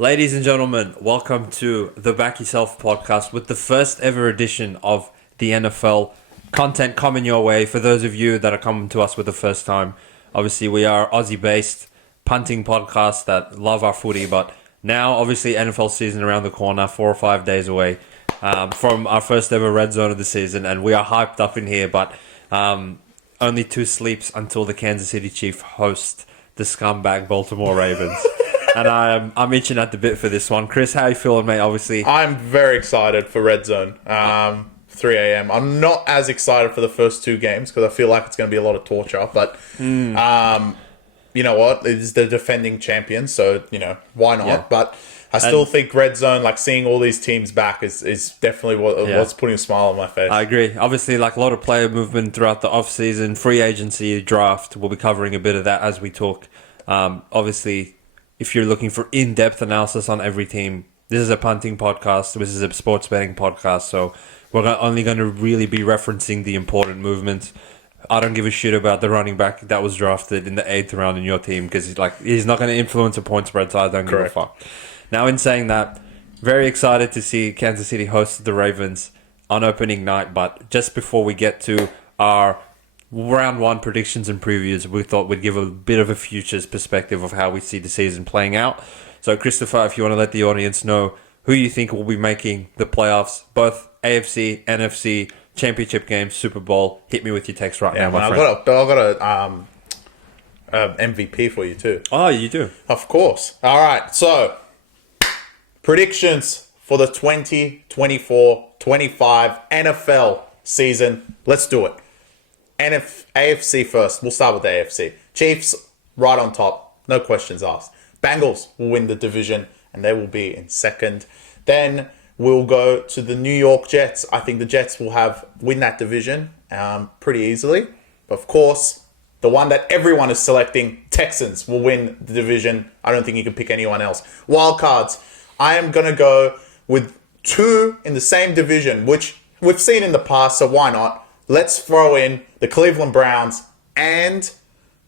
Ladies and gentlemen, welcome to the Back Yourself Podcast with the first ever edition of the NFL content coming your way. For those of you that are coming to us for the first time, obviously we are Aussie-based punting podcast that love our footy, but now obviously NFL season around the corner, 4 or 5 days away from our first ever red zone of the season, and we are hyped up in here, but only 2 sleeps until the Kansas City Chiefs host the scumbag Baltimore Ravens. And I'm itching at the bit for this one. Chris, how you feeling, mate? Obviously, I'm very excited for Red Zone. 3 a.m. I'm not as excited for the first 2 games because I feel like it's going to be a lot of torture. But you know what? It's the defending champions, so why not? Yeah. But I still think Red Zone, like seeing all these teams back, is definitely what's putting a smile on my face. I agree. Obviously, like a lot of player movement throughout the off season, free agency, draft. We'll be covering a bit of that as we talk. Obviously, if you're looking for in-depth analysis on every team, this is a punting podcast. This is a sports betting podcast. So we're only going to really be referencing the important movements. I don't give a shit about the running back that was drafted in the 8th round in your team because he's not going to influence a point spread, so I don't give a fuck. Now, in saying that, very excited to see Kansas City host the Ravens on opening night. But just before we get to our round 1 predictions and previews, we thought we'd give a bit of a futures perspective of how we see the season playing out. So, Christopher, if you want to let the audience know who you think will be making the playoffs, both AFC, NFC, championship games, Super Bowl, hit me with your text right now, my friend. I've got a MVP for you too. Oh, you do? Of course. All right, so predictions for the 2024-25 NFL season. Let's do it. AFC first. We'll start with the AFC. Chiefs right on top. No questions asked. Bengals will win the division and they will be in second. Then we'll go to the New York Jets. I think the Jets will win that division pretty easily. Of course, the one that everyone is selecting, Texans, will win the division. I don't think you can pick anyone else. Wild cards. I am going to go with 2 in the same division, which we've seen in the past, so why not? Let's throw in the Cleveland Browns and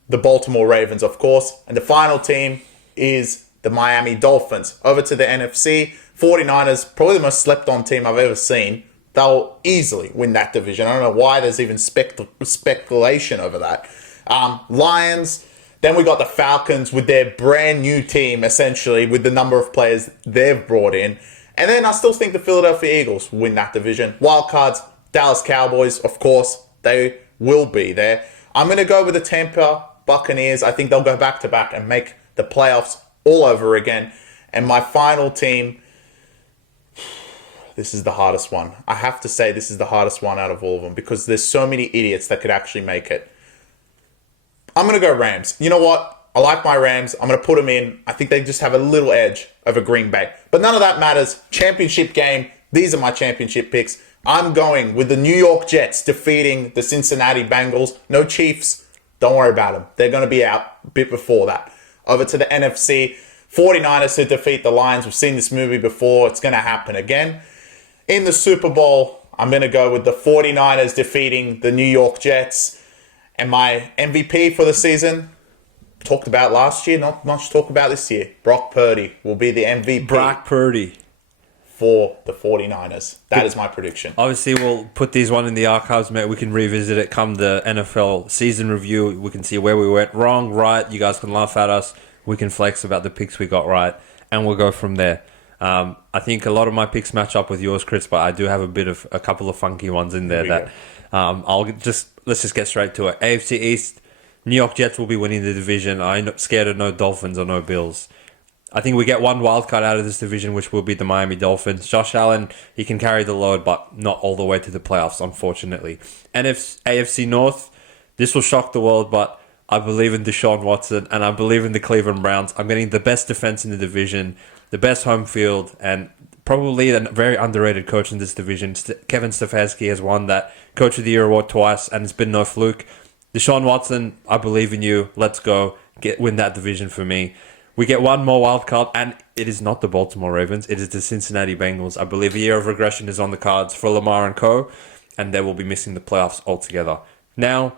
the Baltimore Ravens, of course. And the final team is the Miami Dolphins. Over to the NFC, 49ers, probably the most slept-on team I've ever seen. They'll easily win that division. I don't know why there's even speculation over that. Lions. Then we got the Falcons with their brand new team, essentially, with the number of players they've brought in. And then I still think the Philadelphia Eagles win that division. Wildcards, Dallas Cowboys, of course, they will be there. I'm going to go with the Tampa Buccaneers. I think they'll go back-to-back and make the playoffs all over again. And my final team, this is the hardest one. I have to say this is the hardest one out of all of them because there's so many idiots that could actually make it. I'm going to go Rams. You know what? I like my Rams. I'm going to put them in. I think they just have a little edge over Green Bay. But none of that matters. Championship game. These are my championship picks. I'm going with the New York Jets defeating the Cincinnati Bengals. No Chiefs. Don't worry about them. They're going to be out a bit before that. Over to the NFC. 49ers to defeat the Lions. We've seen this movie before. It's going to happen again. In the Super Bowl, I'm going to go with the 49ers defeating the New York Jets. And my MVP for the season, talked about last year, not much talk about this year. Brock Purdy will be the MVP. Brock Purdy. For the 49ers. That is my prediction. Obviously, we'll put these one in the archives, mate. We can revisit it come the NFL season review. We can see where we went wrong, right. You guys can laugh at us. We can flex about the picks we got right. And we'll go from there. I think a lot of my picks match up with yours, Chris, but I do have a couple of funky ones in there that let's just get straight to it. AFC East, New York Jets will be winning the division. I'm not scared of no Dolphins or no Bills. I think we get one wild card out of this division, which will be the Miami Dolphins. Josh Allen, he can carry the load, but not all the way to the playoffs, unfortunately. AFC North, this will shock the world, but I believe in Deshaun Watson, and I believe in the Cleveland Browns. I'm getting the best defense in the division, the best home field, and probably a very underrated coach in this division. Kevin Stefanski has won that Coach of the Year award twice, and it's been no fluke. Deshaun Watson, I believe in you. Let's go. Win that division for me. We get one more wild card, and it is not the Baltimore Ravens. It is the Cincinnati Bengals. I believe a year of regression is on the cards for Lamar and co., and they will be missing the playoffs altogether. Now,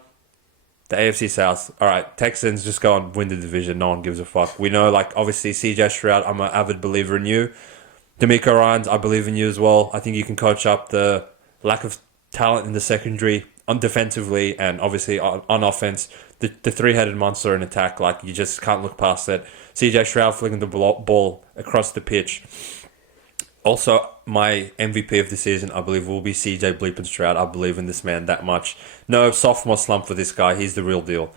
The AFC South. All right, Texans just go and win the division. No one gives a fuck. We know, like, obviously, CJ Stroud, I'm an avid believer in you. D'Amico Ryans, I believe in you as well. I think you can coach up the lack of talent in the secondary on defensively and obviously on offense. The three-headed monster in attack, like, you just can't look past it. CJ Stroud flicking the ball across the pitch. Also, my MVP of the season, I believe, will be CJ Bleepin Stroud. I believe in this man that much. No sophomore slump for this guy. He's the real deal.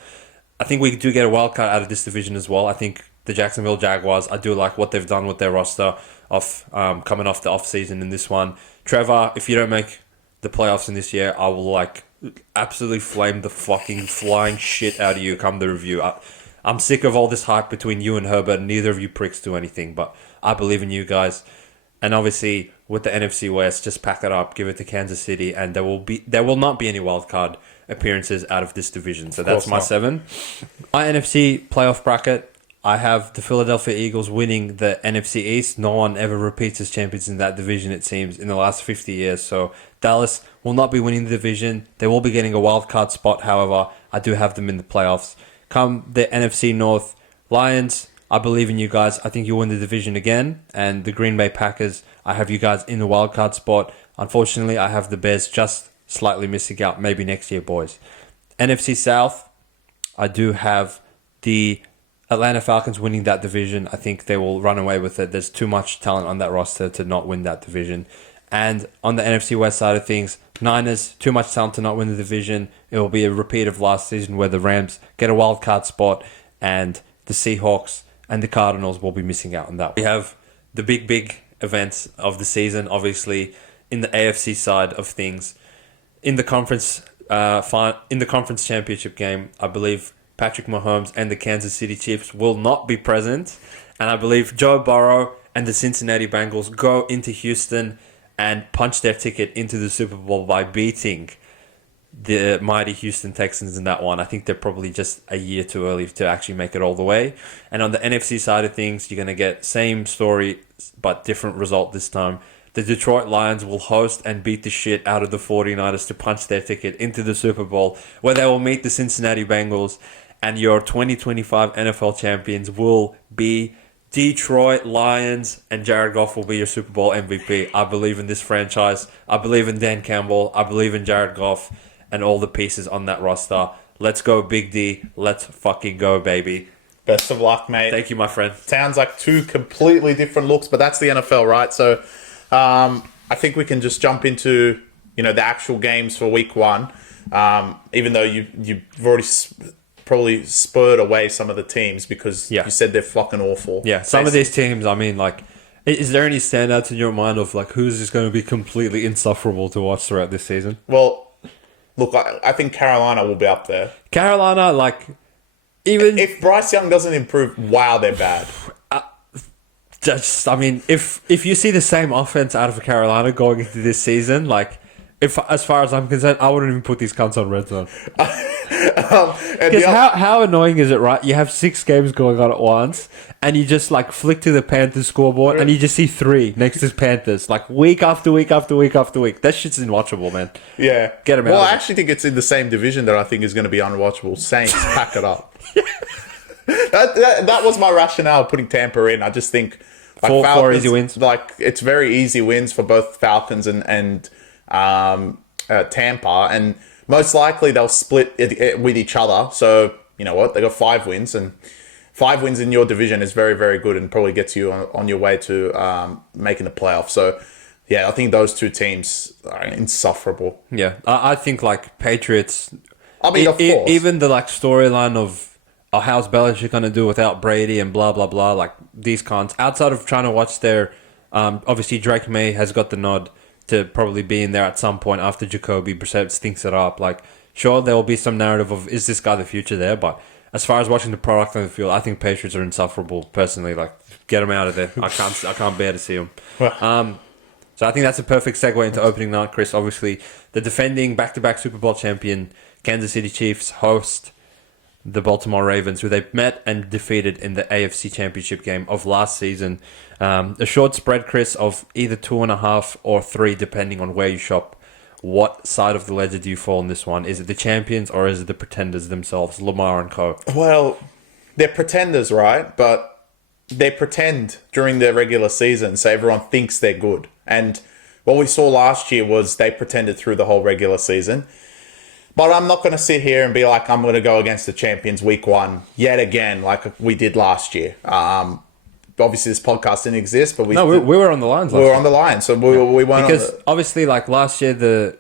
I think we do get a wild card out of this division as well. I think the Jacksonville Jaguars, I do like what they've done with their roster of coming off the off-season in this one. Trevor, if you don't make the playoffs in this year, I will, like, absolutely flame the fucking flying shit out of you come the review. I'm sick of all this hype between you and Herbert. Neither of you pricks do anything, but I believe in you guys. And obviously, with the NFC West, just pack it up, give it to Kansas City, and there will not be any wild card appearances out of this division. So that's my 7. My NFC playoff bracket, I have the Philadelphia Eagles winning the NFC East. No one ever repeats as champions in that division, it seems, in the last 50 years. So Dallas will not be winning the division. They will be getting a wild card spot. However, I do have them in the playoffs. Come the NFC North, Lions, I believe in you guys. I think you'll win the division again. And the Green Bay Packers, I have you guys in the wildcard spot. Unfortunately, I have the Bears just slightly missing out. Maybe next year, boys. NFC South, I do have the Atlanta Falcons winning that division. I think they will run away with it. There's too much talent on that roster to not win that division. And on the NFC West side of things, Niners, too much talent to not win the division. It will be a repeat of last season where the Rams get a wildcard spot and the Seahawks and the Cardinals will be missing out on that. We have the big events of the season, obviously, in the AFC side of things. In the conference championship game, I believe Patrick Mahomes and the Kansas City Chiefs will not be present. And I believe Joe Burrow and the Cincinnati Bengals go into Houston and punch their ticket into the Super Bowl by beating the mighty Houston Texans in that one. I think they're probably just a year too early to actually make it all the way. And on the NFC side of things, you're going to get same story but different result this time. The Detroit Lions will host and beat the shit out of the 49ers to punch their ticket into the Super Bowl, where they will meet the Cincinnati Bengals, and your 2025 NFL champions will be Detroit Lions, and Jared Goff will be your Super Bowl MVP. I believe in this franchise. I believe in Dan Campbell. I believe in Jared Goff and all the pieces on that roster. Let's go, Big D. Let's fucking go, baby. Best of luck, mate. Thank you, my friend. Sounds like 2 completely different looks, but that's the NFL, right? So I think we can just jump into, the actual games for week 1. Even though you've already probably spurred away some of the teams because you said they're fucking awful. Yeah, some of these teams, I mean, like, is there any standouts in your mind of, like, who's just going to be completely insufferable to watch throughout this season? Well, look, I think Carolina will be up there. Carolina, like, even if Bryce Young doesn't improve, wow, they're bad. If you see the same offense out of Carolina going into this season, like, as far as I'm concerned, I wouldn't even put these cunts on red zone. Because how annoying is it, right? You have 6 games going on at once, and you just, like, flick to the Panthers scoreboard, and you just see 3 next to Panthers, like, week after week after week after week. That shit's unwatchable, man. Yeah. Get them out. Well, I actually think it's in the same division that I think is going to be unwatchable. Saints, pack it up. That was my rationale putting Tampa in. I just think, like, Falcons, 4 easy wins. Like, it's very easy wins for both Falcons and Tampa, and most likely they'll split it with each other. So, you know what? They got 5 wins, and 5 wins in your division is very, very good and probably gets you on your way to making the playoffs. So, yeah, I think those 2 teams are insufferable. Yeah, I think, like, Patriots. I mean, of course. Even the, like, storyline of how's Belichick going to do without Brady and blah, blah, blah, like, these cons. Outside of trying to watch their... obviously, Drake May has got the nod to probably be in there at some point after Jacoby Brissett stinks it up. Like, sure, there will be some narrative of, is this guy the future there? But as far as watching the product on the field, I think Patriots are insufferable, personally. Like, get them out of there. I can't bear to see them. So I think that's a perfect segue into opening night, Chris. Obviously, the defending back-to-back Super Bowl champion Kansas City Chiefs host the Baltimore Ravens, who they met and defeated in the AFC Championship game of last season. A short spread, Chris, of either 2.5 or 3, depending on where you shop. what side of the ledger do you fall in this one? Is it the champions or is it the pretenders themselves, Lamar and co? Well, they're pretenders, right? But they pretend during the regular season, so everyone thinks they're good. And what we saw last year was they pretended through the whole regular season. But I'm not going to sit here and be like, I'm going to go against the champions week one yet again, like we did last year. Obviously, this podcast didn't exist, but we were on the lines. We were on the line, so we weren't because obviously, like last year, the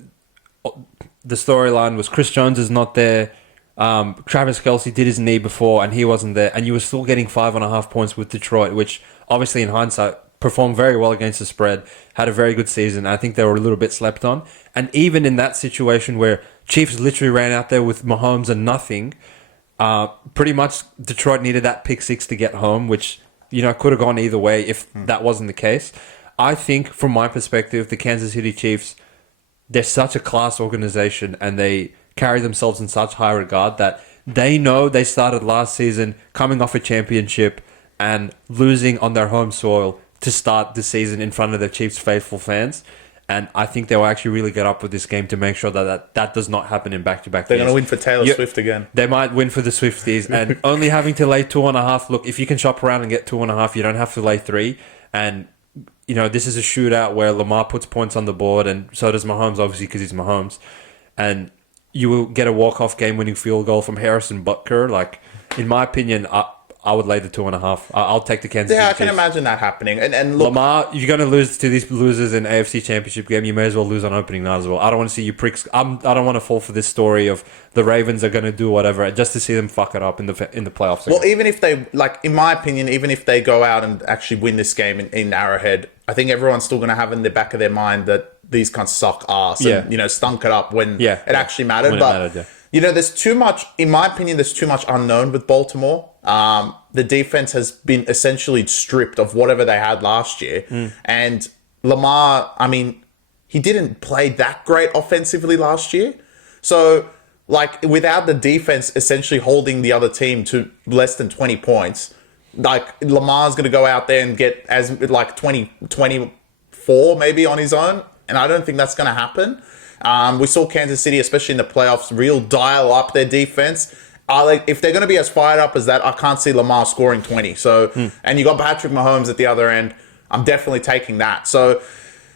storyline was Chris Jones is not there. Travis Kelce did his knee before, and he wasn't there, and you were still getting 5.5 points with Detroit, which obviously, in hindsight, performed very well against the spread. Had a very good season. I think they were a little bit slept on, and even in that situation where Chiefs literally ran out there with Mahomes and nothing, pretty much Detroit needed that pick six to get home, which could have gone either way if that wasn't the case. I think, from my perspective, the Kansas City Chiefs, they're such a class organization and they carry themselves in such high regard that they know they started last season coming off a championship and losing on their home soil to start the season in front of their Chiefs faithful fans. And I think they will actually really get up with this game to make sure that does not happen in back-to-back They're years. going to win for Taylor Swift again. They might win for the Swifties. And only having to lay 2.5. Look, if you can shop around and get 2.5, you don't have to lay 3. And, this is a shootout where Lamar puts points on the board, and so does Mahomes, obviously, because he's Mahomes. And you will get a walk-off game-winning field goal from Harrison Butker. Like, in my opinion, I would lay the 2.5. I'll take the Kansas City Yeah, I Chiefs. can imagine that happening. And look, Lamar, you're going to lose to these losers in AFC Championship game. You may as well lose on opening night as well. I don't want to see you pricks. I don't want to fall for this story of the Ravens are going to do whatever just to see them fuck it up in the playoffs. Well, even if they, in my opinion, even if they go out and actually win this game in Arrowhead, I think everyone's still going to have in the back of their mind that these cunts suck ass and, stunk it up when it actually mattered. When but, it mattered, there's too much, in my opinion, there's too much unknown with Baltimore. The defense has been essentially stripped of whatever they had last year. And Lamar, he didn't play that great offensively last year. So, without the defense essentially holding the other team to less than 20 points, Lamar's going to go out there and get 24 maybe on his own. And I don't think that's going to happen. We saw Kansas City, especially in the playoffs, real dial up their defense. If they're going to be as fired up as that, I can't see Lamar scoring 20. So, and you got Patrick Mahomes at the other end. I'm definitely taking that. So,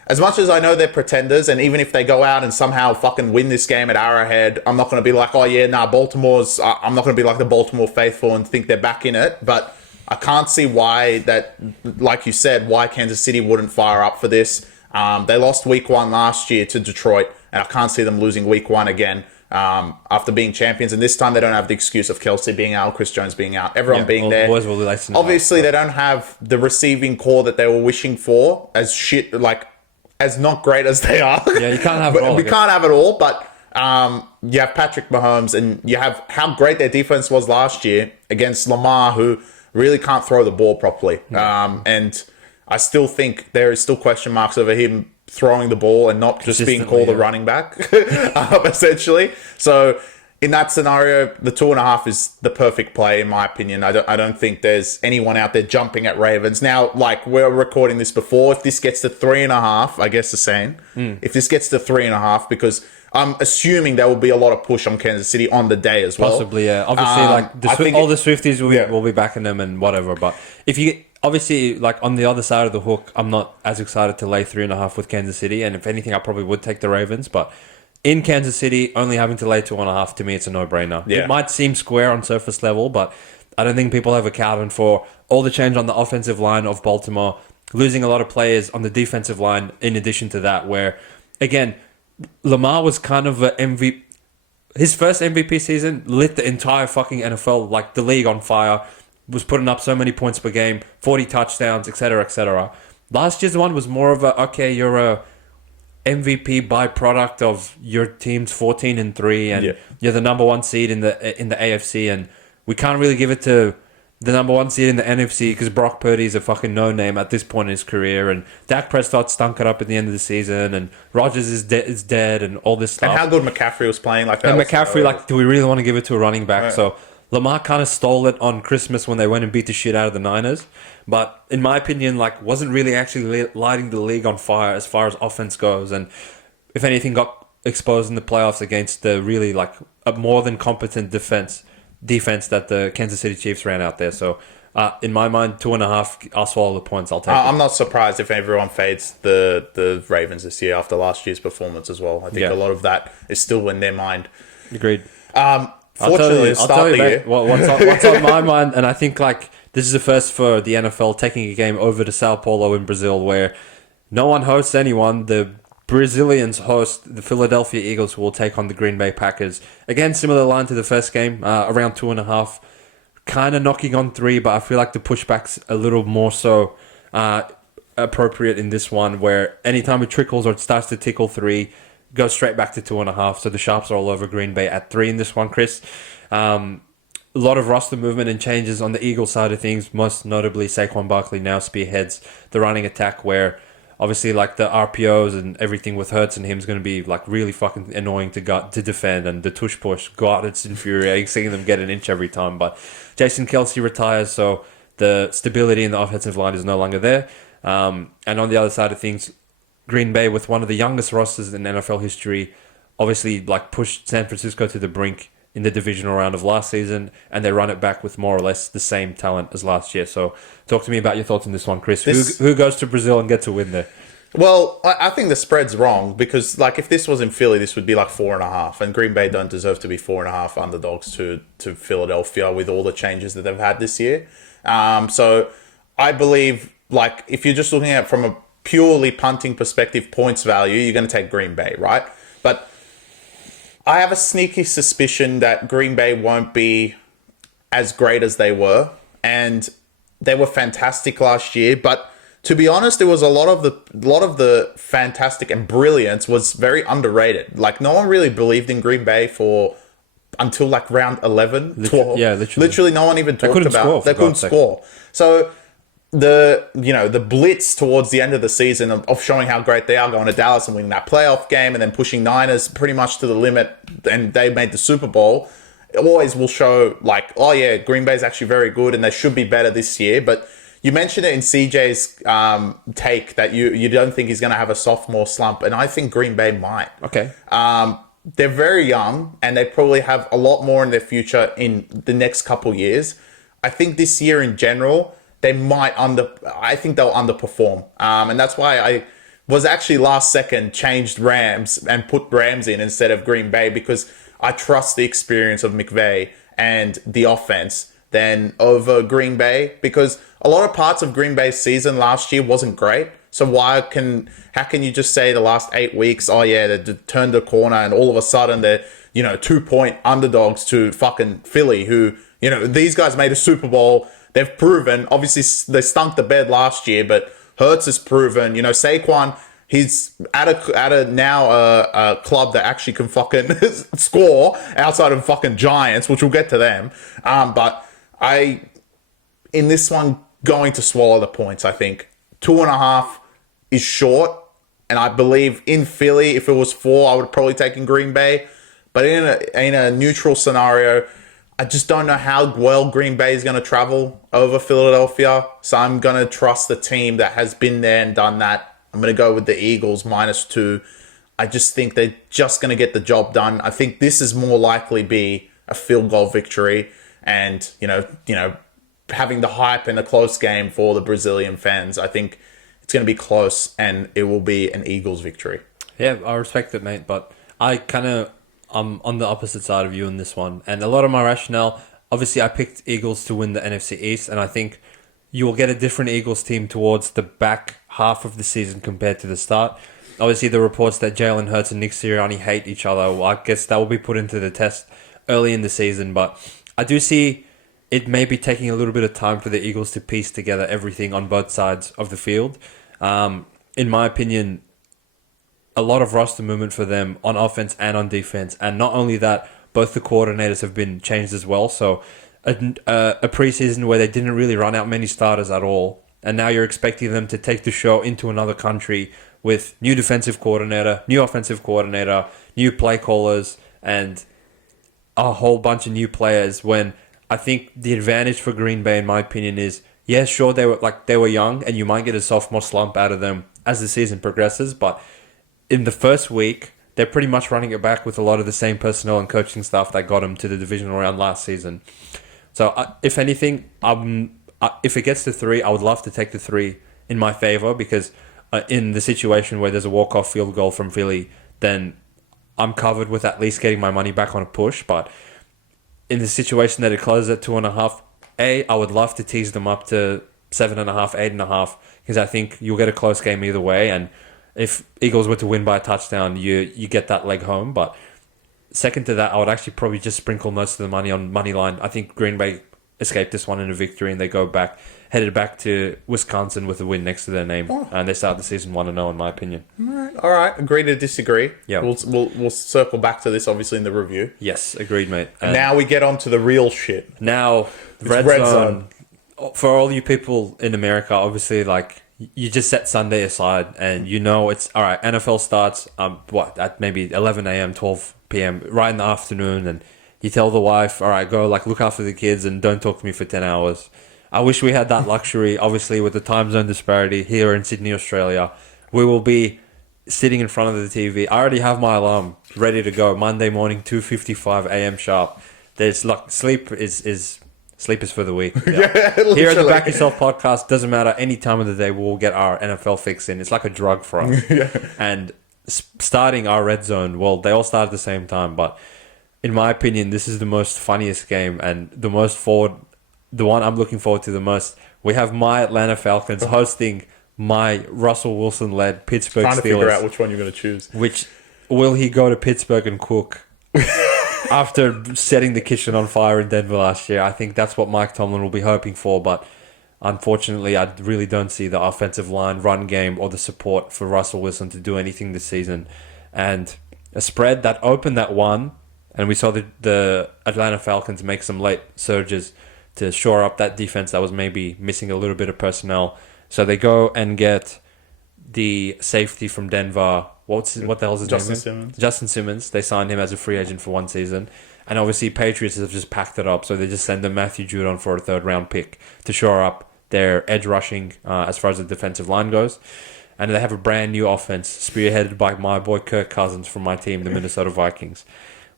as much as I know they're pretenders, and even if they go out and somehow fucking win this game at Arrowhead, I'm not going to be like, Baltimore's. I'm not going to be like the Baltimore faithful and think they're back in it. But I can't see why that, like you said, why Kansas City wouldn't fire up for this. They lost week 1 last year to Detroit, and I can't see them losing week 1 again. After being champions, and this time they don't have the excuse of Kelce being out, Chris Jones being out, everyone being there. The boys will Obviously, they don't have the receiving core that they were wishing for, as not great as they are. Yeah, you can't have it all. We can't have it all, but you have Patrick Mahomes, and you have how great their defense was last year against Lamar, who really can't throw the ball properly. And I still think there is still question marks over him throwing the ball and not just being called a running back, essentially. So in that scenario, the 2.5 is the perfect play, in my opinion. I don't think there's anyone out there jumping at Ravens. Now, we're recording this before. If this gets to 3.5, I guess the same. If this gets to 3.5, because I'm assuming there will be a lot of push on Kansas City on the day as well. Possibly, yeah. Obviously, all the Swifties will be backing them and whatever. But if you... Obviously, on the other side of the hook, I'm not as excited to lay 3.5 with Kansas City. And if anything, I probably would take the Ravens. But in Kansas City, only having to lay 2.5, to me, it's a no-brainer. Yeah. It might seem square on surface level, but I don't think people have accounted for all the change on the offensive line of Baltimore, losing a lot of players on the defensive line in addition to that, where, again, Lamar was kind of a MVP. His first MVP season lit the entire fucking NFL, the league on fire. Was putting up so many points per game, 40 touchdowns, etc., etc. Last year's one was more of you're a MVP byproduct of your team's 14-3, and you're the number 1 seed in the AFC, and we can't really give it to the number 1 seed in the NFC because Brock Purdy's a fucking no-name at this point in his career, and Dak Prescott stunk it up at the end of the season, and Rodgers is dead, and all this stuff. And how good McCaffrey was playing like that. And McCaffrey, do we really want to give it to a running back? Right. So Lamar kind of stole it on Christmas when they went and beat the shit out of the Niners. But in my opinion, wasn't really actually lighting the league on fire as far as offense goes. And if anything, got exposed in the playoffs against the really like a more than competent defense that the Kansas City Chiefs ran out there. So in my mind, 2.5, I'll swallow the points. I'll take it. I'm not surprised if everyone fades the Ravens this year after last year's performance as well. I think a lot of that is still in their mind. Agreed. Fortunately, I'll tell you mate, what's on my mind, and I think like this is the first for the NFL taking a game over to Sao Paulo in Brazil, where no one hosts anyone. The Brazilians host the Philadelphia Eagles, who will take on the Green Bay Packers. Again, similar line to the first game, around 2.5. Kind of knocking on 3, but I feel like the pushback's a little more so appropriate in this one, where anytime it trickles or it starts to tickle 3, goes straight back to 2.5. So the Sharps are all over Green Bay at 3 in this one, Chris. A lot of roster movement and changes on the Eagles side of things, most notably Saquon Barkley now spearheads the running attack, where obviously like the RPOs and everything with Hurts and him is going to be like really fucking annoying to defend, and the tush push, God, it's infuriating seeing them get an inch every time. But Jason Kelce retires, so the stability in the offensive line is no longer there. And on the other side of things, Green Bay, with one of the youngest rosters in NFL history, obviously like pushed San Francisco to the brink in the divisional round of last season, and they run it back with more or less the same talent as last year. So talk to me about your thoughts on this one, Chris. Who goes to Brazil and gets a win there? Well, I think the spread's wrong because, like, if this was in Philly, this would be like 4.5, and Green Bay don't deserve to be 4.5 underdogs to Philadelphia with all the changes that they've had this year. So I believe, like, if you're just looking at it from a purely punting perspective, points value, you're going to take Green Bay, right? But I have a sneaky suspicion that Green Bay won't be as great as they were, and they were fantastic last year, but to be honest, there was a lot of the fantastic and brilliance was very underrated. Like, no one really believed in Green Bay until like round 11, 12. Yeah, literally no one even talked about. They couldn't score. So the blitz towards the end of the season of showing how great they are, going to Dallas and winning that playoff game and then pushing Niners pretty much to the limit, and they made the Super Bowl, it always will show like, oh yeah, Green Bay's actually very good and they should be better this year. But you mentioned it in CJ's take that you don't think he's going to have a sophomore slump, and I think Green Bay might. Okay. They're very young, and they probably have a lot more in their future in the next couple years. I think this year in general, they might I think they'll underperform. And that's why I was actually last second changed Rams and put Rams in instead of Green Bay, because I trust the experience of McVay and the offense than over Green Bay, because a lot of parts of Green Bay's season last year wasn't great. So how can you just say the last 8 weeks, oh yeah, they turned the corner and all of a sudden they're, 2-point underdogs to fucking Philly, who, these guys made a Super Bowl. They've proven, obviously they stunk the bed last year, but Hurts has proven, Saquon, he's at a club that actually can fucking score outside of fucking Giants, which we'll get to them. But in this one, going to swallow the points, I think. 2.5 is short, and I believe in Philly, if it was 4, I would probably take in Green Bay. But in a neutral scenario, I just don't know how well Green Bay is going to travel over Philadelphia. So I'm going to trust the team that has been there and done that. I'm going to go with the Eagles -2. I just think they're just going to get the job done. I think this is more likely be a field goal victory, and having the hype in a close game for the Brazilian fans. I think it's going to be close, and it will be an Eagles victory. Yeah, I respect it, mate, but I'm on the opposite side of you in this one. And a lot of my rationale, obviously I picked Eagles to win the NFC East, and I think you will get a different Eagles team towards the back half of the season compared to the start. Obviously, the reports that Jalen Hurts and Nick Sirianni hate each other, well, I guess that will be put into the test early in the season, but I do see it may be taking a little bit of time for the Eagles to piece together everything on both sides of the field. In my opinion, a lot of roster movement for them on offense and on defense. And not only that, both the coordinators have been changed as well. So a preseason where they didn't really run out many starters at all, and now you're expecting them to take the show into another country with new defensive coordinator, new offensive coordinator, new play callers, and a whole bunch of new players, when I think the advantage for Green Bay, in my opinion, is, yeah, sure, they were young, and you might get a sophomore slump out of them as the season progresses, but in the first week, they're pretty much running it back with a lot of the same personnel and coaching staff that got them to the divisional round last season. So, if anything, if it gets to 3, I would love to take the 3 in my favor because in the situation where there's a walk-off field goal from Philly, then I'm covered with at least getting my money back on a push. But in the situation that it closes at 2.5, I would love to tease them up to 7.5, 8.5, because I think you'll get a close game either way. And if Eagles were to win by a touchdown, you get that leg home. But second to that, I would actually probably just sprinkle most of the money on money line. I think Green Bay escaped this one in a victory, and they headed back to Wisconsin with a win next to their name, and they start the season 1-0 in my opinion. All right. Agree to disagree. Yeah, we'll circle back to this obviously in the review. Yes, agreed, mate. And now we get on to the real shit. Now, red zone. For all you people in America, obviously, like, you just set Sunday aside, and you know it's all right. NFL starts at maybe 11 a.m., 12 p.m. right in the afternoon, and you tell the wife, all right, go look after the kids and don't talk to me for 10 hours. I wish we had that luxury. Obviously, with the time zone disparity here in Sydney, Australia, we will be sitting in front of the TV. I already have my alarm ready to go. Monday morning, 2:55 a.m. sharp. There's sleep is for the week. Yeah. Here at the Back Yourself Podcast, doesn't matter any time of the day, we'll get our NFL fix in. It's like a drug for us. And starting our red zone, well, they all start at the same time, but in my opinion, this is the most funniest game and the one I'm looking forward to the most. We have my Atlanta Falcons hosting my Russell Wilson-led Pittsburgh Steelers. Trying to figure out which one you're going to choose. Which, will he go to Pittsburgh and cook after setting the kitchen on fire in Denver last year? I think that's what Mike Tomlin will be hoping for, but unfortunately, I really don't see the offensive line, run game, or the support for Russell Wilson to do anything this season. And a spread that opened at 1, and we saw the Atlanta Falcons make some late surges to shore up that defense that was maybe missing a little bit of personnel. So they go and get the safety from Denver. What the hell is his name? Simmons. Justin Simmons. They signed him as a free agent for 1 season. And obviously Patriots have just packed it up. So they just send them Matthew Judon for a 3rd round pick to shore up their edge rushing as far as the defensive line goes. And they have a brand new offense spearheaded by my boy Kirk Cousins from my team, the Minnesota Vikings.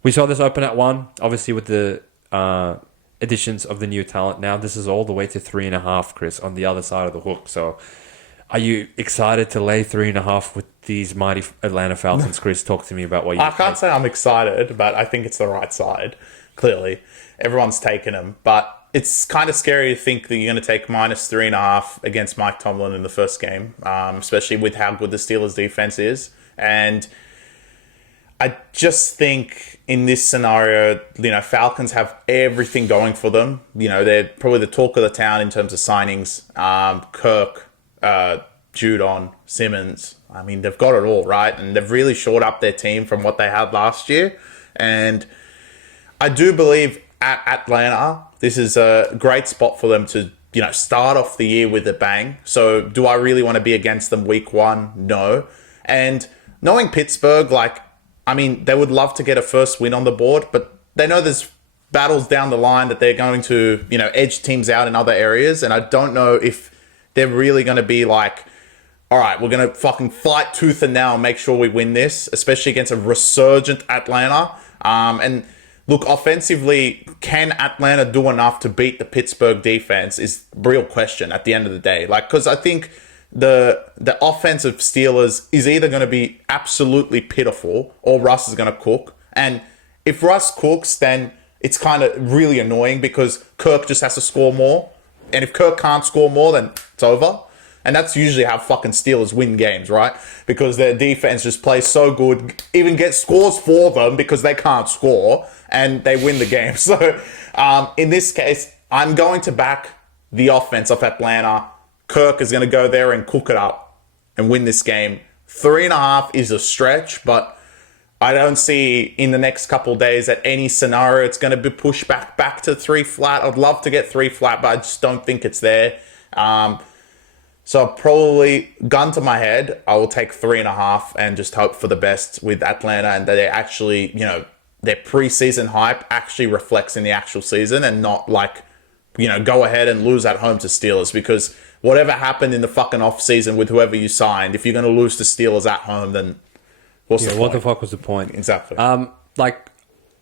We saw this open at 1, obviously with the additions of the new talent. Now this is all the way to 3.5, Chris, on the other side of the hook. So are you excited to lay 3.5 with these mighty Atlanta Falcons, Chris? Talk to me about what you I can't say I'm excited, but I think it's the right side. Clearly, everyone's taken them, but it's kind of scary to think that you're going to take -3.5 against Mike Tomlin in the first game, especially with how good the Steelers' defense is. And I just think in this scenario, Falcons have everything going for them. They're probably the talk of the town in terms of signings. Kirk, Judon, Simmons. I mean, they've got it all, right? And they've really shored up their team from what they had last year. And I do believe at Atlanta, this is a great spot for them to, start off the year with a bang. So do I really want to be against them week 1? No. And knowing Pittsburgh, they would love to get a first win on the board, but they know there's battles down the line that they're going to, edge teams out in other areas. And I don't know if they're really going to be like, all right, we're going to fucking fight tooth and nail and make sure we win this, especially against a resurgent Atlanta. And look, offensively, can Atlanta do enough to beat the Pittsburgh defense is the real question at the end of the day. Because I think the offensive Steelers is either going to be absolutely pitiful or Russ is going to cook. And if Russ cooks, then it's kind of really annoying because Kirk just has to score more. And if Kirk can't score more, then it's over. And that's usually how fucking Steelers win games, right? Because their defense just plays so good, even gets scores for them because they can't score, and they win the game. So in this case, I'm going to back the offense of Atlanta. Kirk is going to go there and cook it up and win this game. 3.5 is a stretch, but I don't see in the next couple of days that any scenario it's going to be pushed back to 3 flat. I'd love to get 3 flat, but I just don't think it's there. So probably, gun to my head, I will take 3.5 and just hope for the best with Atlanta, and that they actually, their preseason hype actually reflects in the actual season and not go ahead and lose at home to Steelers, because whatever happened in the fucking off season with whoever you signed, if you're going to lose to Steelers at home, then What's the Yeah, point? what the fuck was the point? Exactly. Like,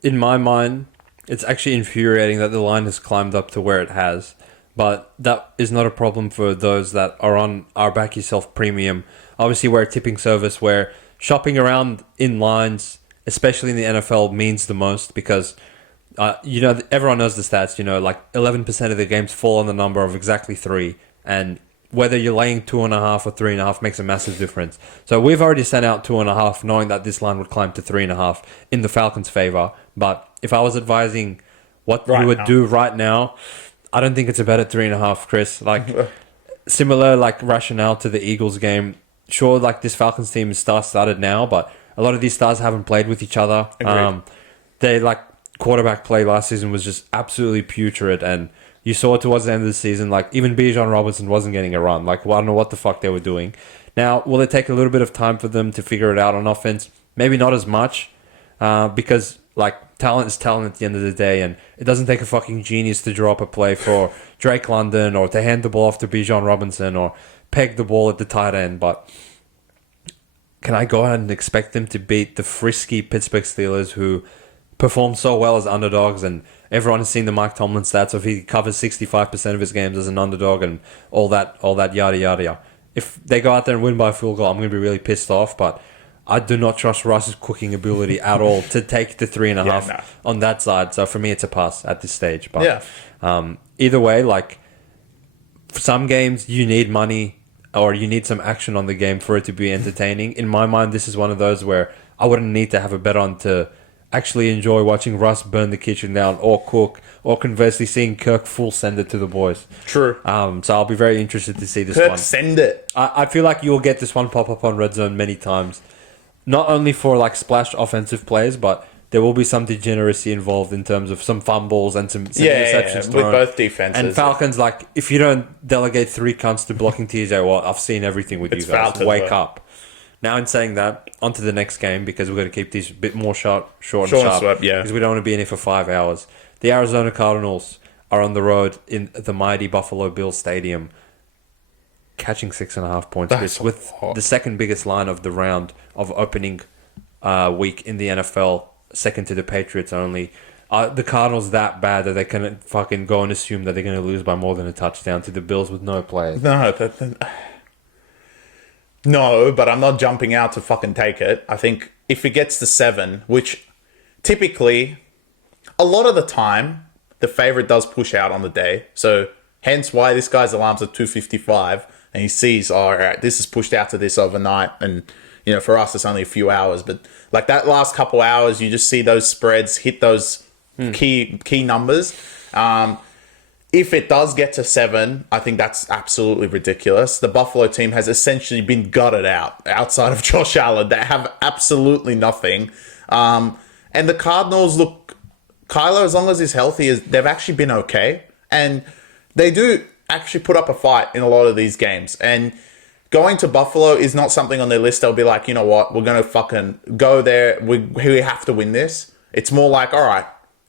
in my mind, it's actually infuriating that the line has climbed up to where it has. But that is not a problem for those that are on our Back Yourself Premium. Obviously, we're a tipping service where shopping around in lines, especially in the NFL, means the most because, everyone knows the stats. Like 11% of the games fall on the number of exactly 3. And whether you're laying 2.5 or 3.5 makes a massive difference. So we've already sent out 2.5, knowing that this line would climb to 3.5 in the Falcons' favor. But if I was advising what we would do right now, I don't think it's about at 3.5, Chris. Like similar rationale to the Eagles game. Sure, this Falcons team is star-studded now, but a lot of these stars haven't played with each other. They quarterback play last season was just absolutely putrid, and you saw it towards the end of the season. Even Bijan Robinson wasn't getting a run. I don't know what the fuck they were doing. Now, will it take a little bit of time for them to figure it out on offense? Maybe not as much, because talent is talent at the end of the day, and it doesn't take a fucking genius to draw up a play for Drake London or to hand the ball off to Bijan Robinson or peg the ball at the tight end. But can I go ahead and expect them to beat the frisky Pittsburgh Steelers who perform so well as underdogs, and everyone has seen the Mike Tomlin stats of he covers 65% of his games as an underdog and all that yada yada. If they go out there and win by a field goal, I'm going to be really pissed off, but I do not trust Russ's cooking ability at all to take the 3.5 on that side. So for me, it's a pass at this stage. But either way, for some games, you need money or you need some action on the game for it to be entertaining. In my mind, this is one of those where I wouldn't need to have a bet on to actually enjoy watching Russ burn the kitchen down or cook, or conversely seeing Kirk full send it to the boys. True. So I'll be very interested to see this Kirk one. Send it. I feel like you'll get this one pop up on Red Zone many times. Not only for splash offensive plays, but there will be some degeneracy involved in terms of some fumbles and some interceptions thrown. With both defenses. And Falcons, if you don't delegate 3 cunts to blocking TJ Watt, I've seen everything with you guys. Falcons, Wake up. Now, in saying that, on to the next game, because we're going to keep these a bit more short and sharp. Because we don't want to be in here for 5 hours. The Arizona Cardinals are on the road in the mighty Buffalo Bills Stadium, catching 6.5 points with the second biggest line of the round of opening week in the NFL, second to the Patriots only. The Cardinals that bad that they can fucking go and assume that they're going to lose by more than a touchdown to the Bills with no players? No, but I'm not jumping out to fucking take it. I think if it gets to 7, which typically, a lot of the time, the favorite does push out on the day. So hence why this guy's alarm's at 2:55, and he sees, all right, this is pushed out to this overnight, and for us it's only a few hours, but that last couple hours, you just see those spreads hit those key numbers. If it does get to 7, I think that's absolutely ridiculous. The Buffalo team has essentially been gutted outside of Josh Allen. They have absolutely nothing. And the Cardinals, look, Kyler, as long as he's healthy, they've actually been okay. And they do actually put up a fight in a lot of these games. And going to Buffalo is not something on their list. They'll be like, you know what, we're going to fucking go there. We have to win this. It's more like, all right,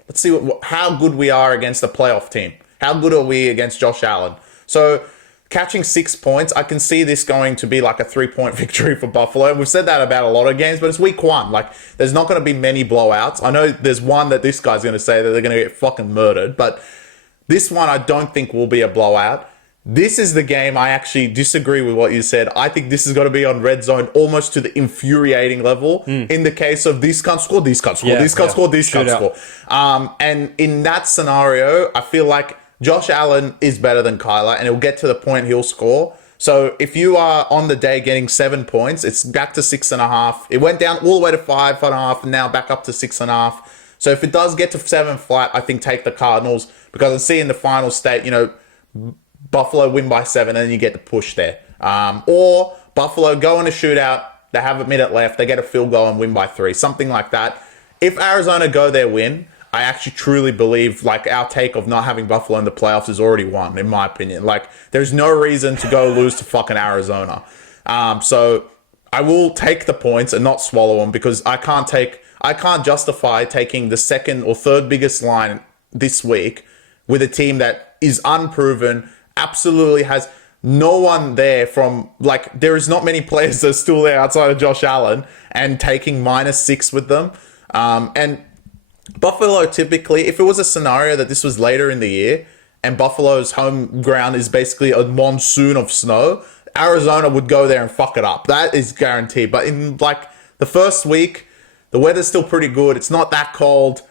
let's see how good we are against a playoff team. How good are we against Josh Allen? So catching 6 points, I can see this going to be a 3-point victory for Buffalo. And we've said that about a lot of games, but it's week 1. There's not going to be many blowouts. I know there's one that this guy's going to say that they're going to get fucking murdered, but this one I don't think will be a blowout. This is the game I actually disagree with what you said. I think this is going to be on Red Zone almost to the infuriating level in the case of this can't score, this can't score, this can't score, this can't score. And in that scenario, I feel like Josh Allen is better than Kyler, and it'll get to the point he'll score. So if you are on the day getting 7 points, it's back to 6.5. It went down all the way to 5.5, and now back up to 6.5. So if it does get to 7 flat, I think take the Cardinals, because I see in the final state, Buffalo win by 7, and then you get the push there. Or Buffalo go in a shootout, they have a minute left, they get a field goal and win by 3, something like that. If Arizona go there win, I actually truly believe our take of not having Buffalo in the playoffs is already won, in my opinion. There's no reason to go lose to fucking Arizona. So I will take the points and not swallow them, because I can't justify taking the second or third biggest line this week with a team that is unproven, absolutely has no one there from, like, there is not many players that are still there outside of Josh Allen and taking -6 with them. And Buffalo typically, if it was a scenario that this was later in the year and Buffalo's home ground is basically a monsoon of snow, Arizona would go there and fuck it up. That is guaranteed. But in like the first week, the weather's still pretty good. It's not that cold.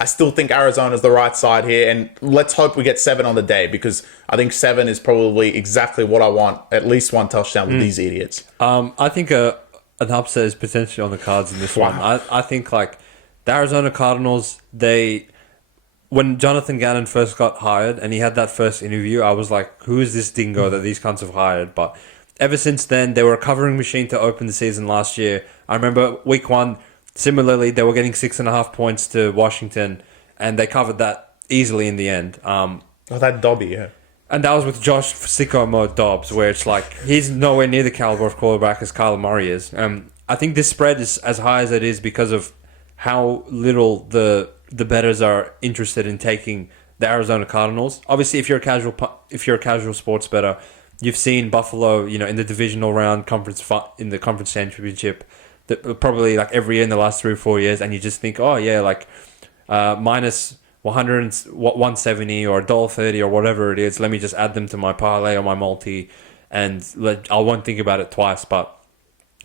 I still think Arizona's the right side here. And let's hope we get 7 on the day, because I think 7 is probably exactly what I want. At least one touchdown with these idiots. I think an upset is potentially on the cards in this one. I think like the Arizona Cardinals, when Jonathan Gannon first got hired and he had that first interview, I was like, who is this dingo that these cunts have hired? But ever since then, they were a covering machine to open the season last year. I remember week 1, similarly, they were getting 6.5 points to Washington, and they covered that easily in the end. That Dobby, yeah. And that was with Josh Sicko Mode Dobbs, where it's like, he's nowhere near the caliber of quarterback as Kyler Murray is. I think this spread is as high as it is because of how little the bettors are interested in taking the Arizona Cardinals. Obviously, if you're a casual sports bettor, you've seen Buffalo, in the divisional round in the conference championship, probably like every year in the last 3 or 4 years, and you just think, oh yeah, like minus 170 or $1.30 or whatever it is. Let me just add them to my parlay or my multi, and I won't think about it twice. But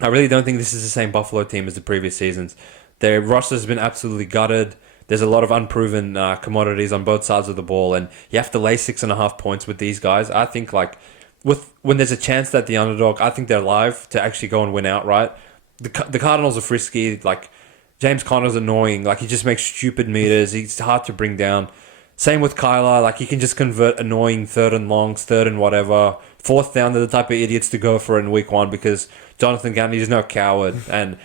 I really don't think this is the same Buffalo team as the previous seasons. Their roster has been absolutely gutted. There's a lot of unproven commodities on both sides of the ball, and you have to lay 6.5 points with these guys. I think when there's a chance that the underdog, I think they're live to actually go and win outright. The Cardinals are frisky. Like, James Conner's annoying. Like, he just makes stupid meters. He's hard to bring down. Same with Kyler. Like, he can just convert annoying 3rd and longs, 3rd and whatever. 4th down to the type of idiots to go for in week 1, because Jonathan Gannon is no coward. And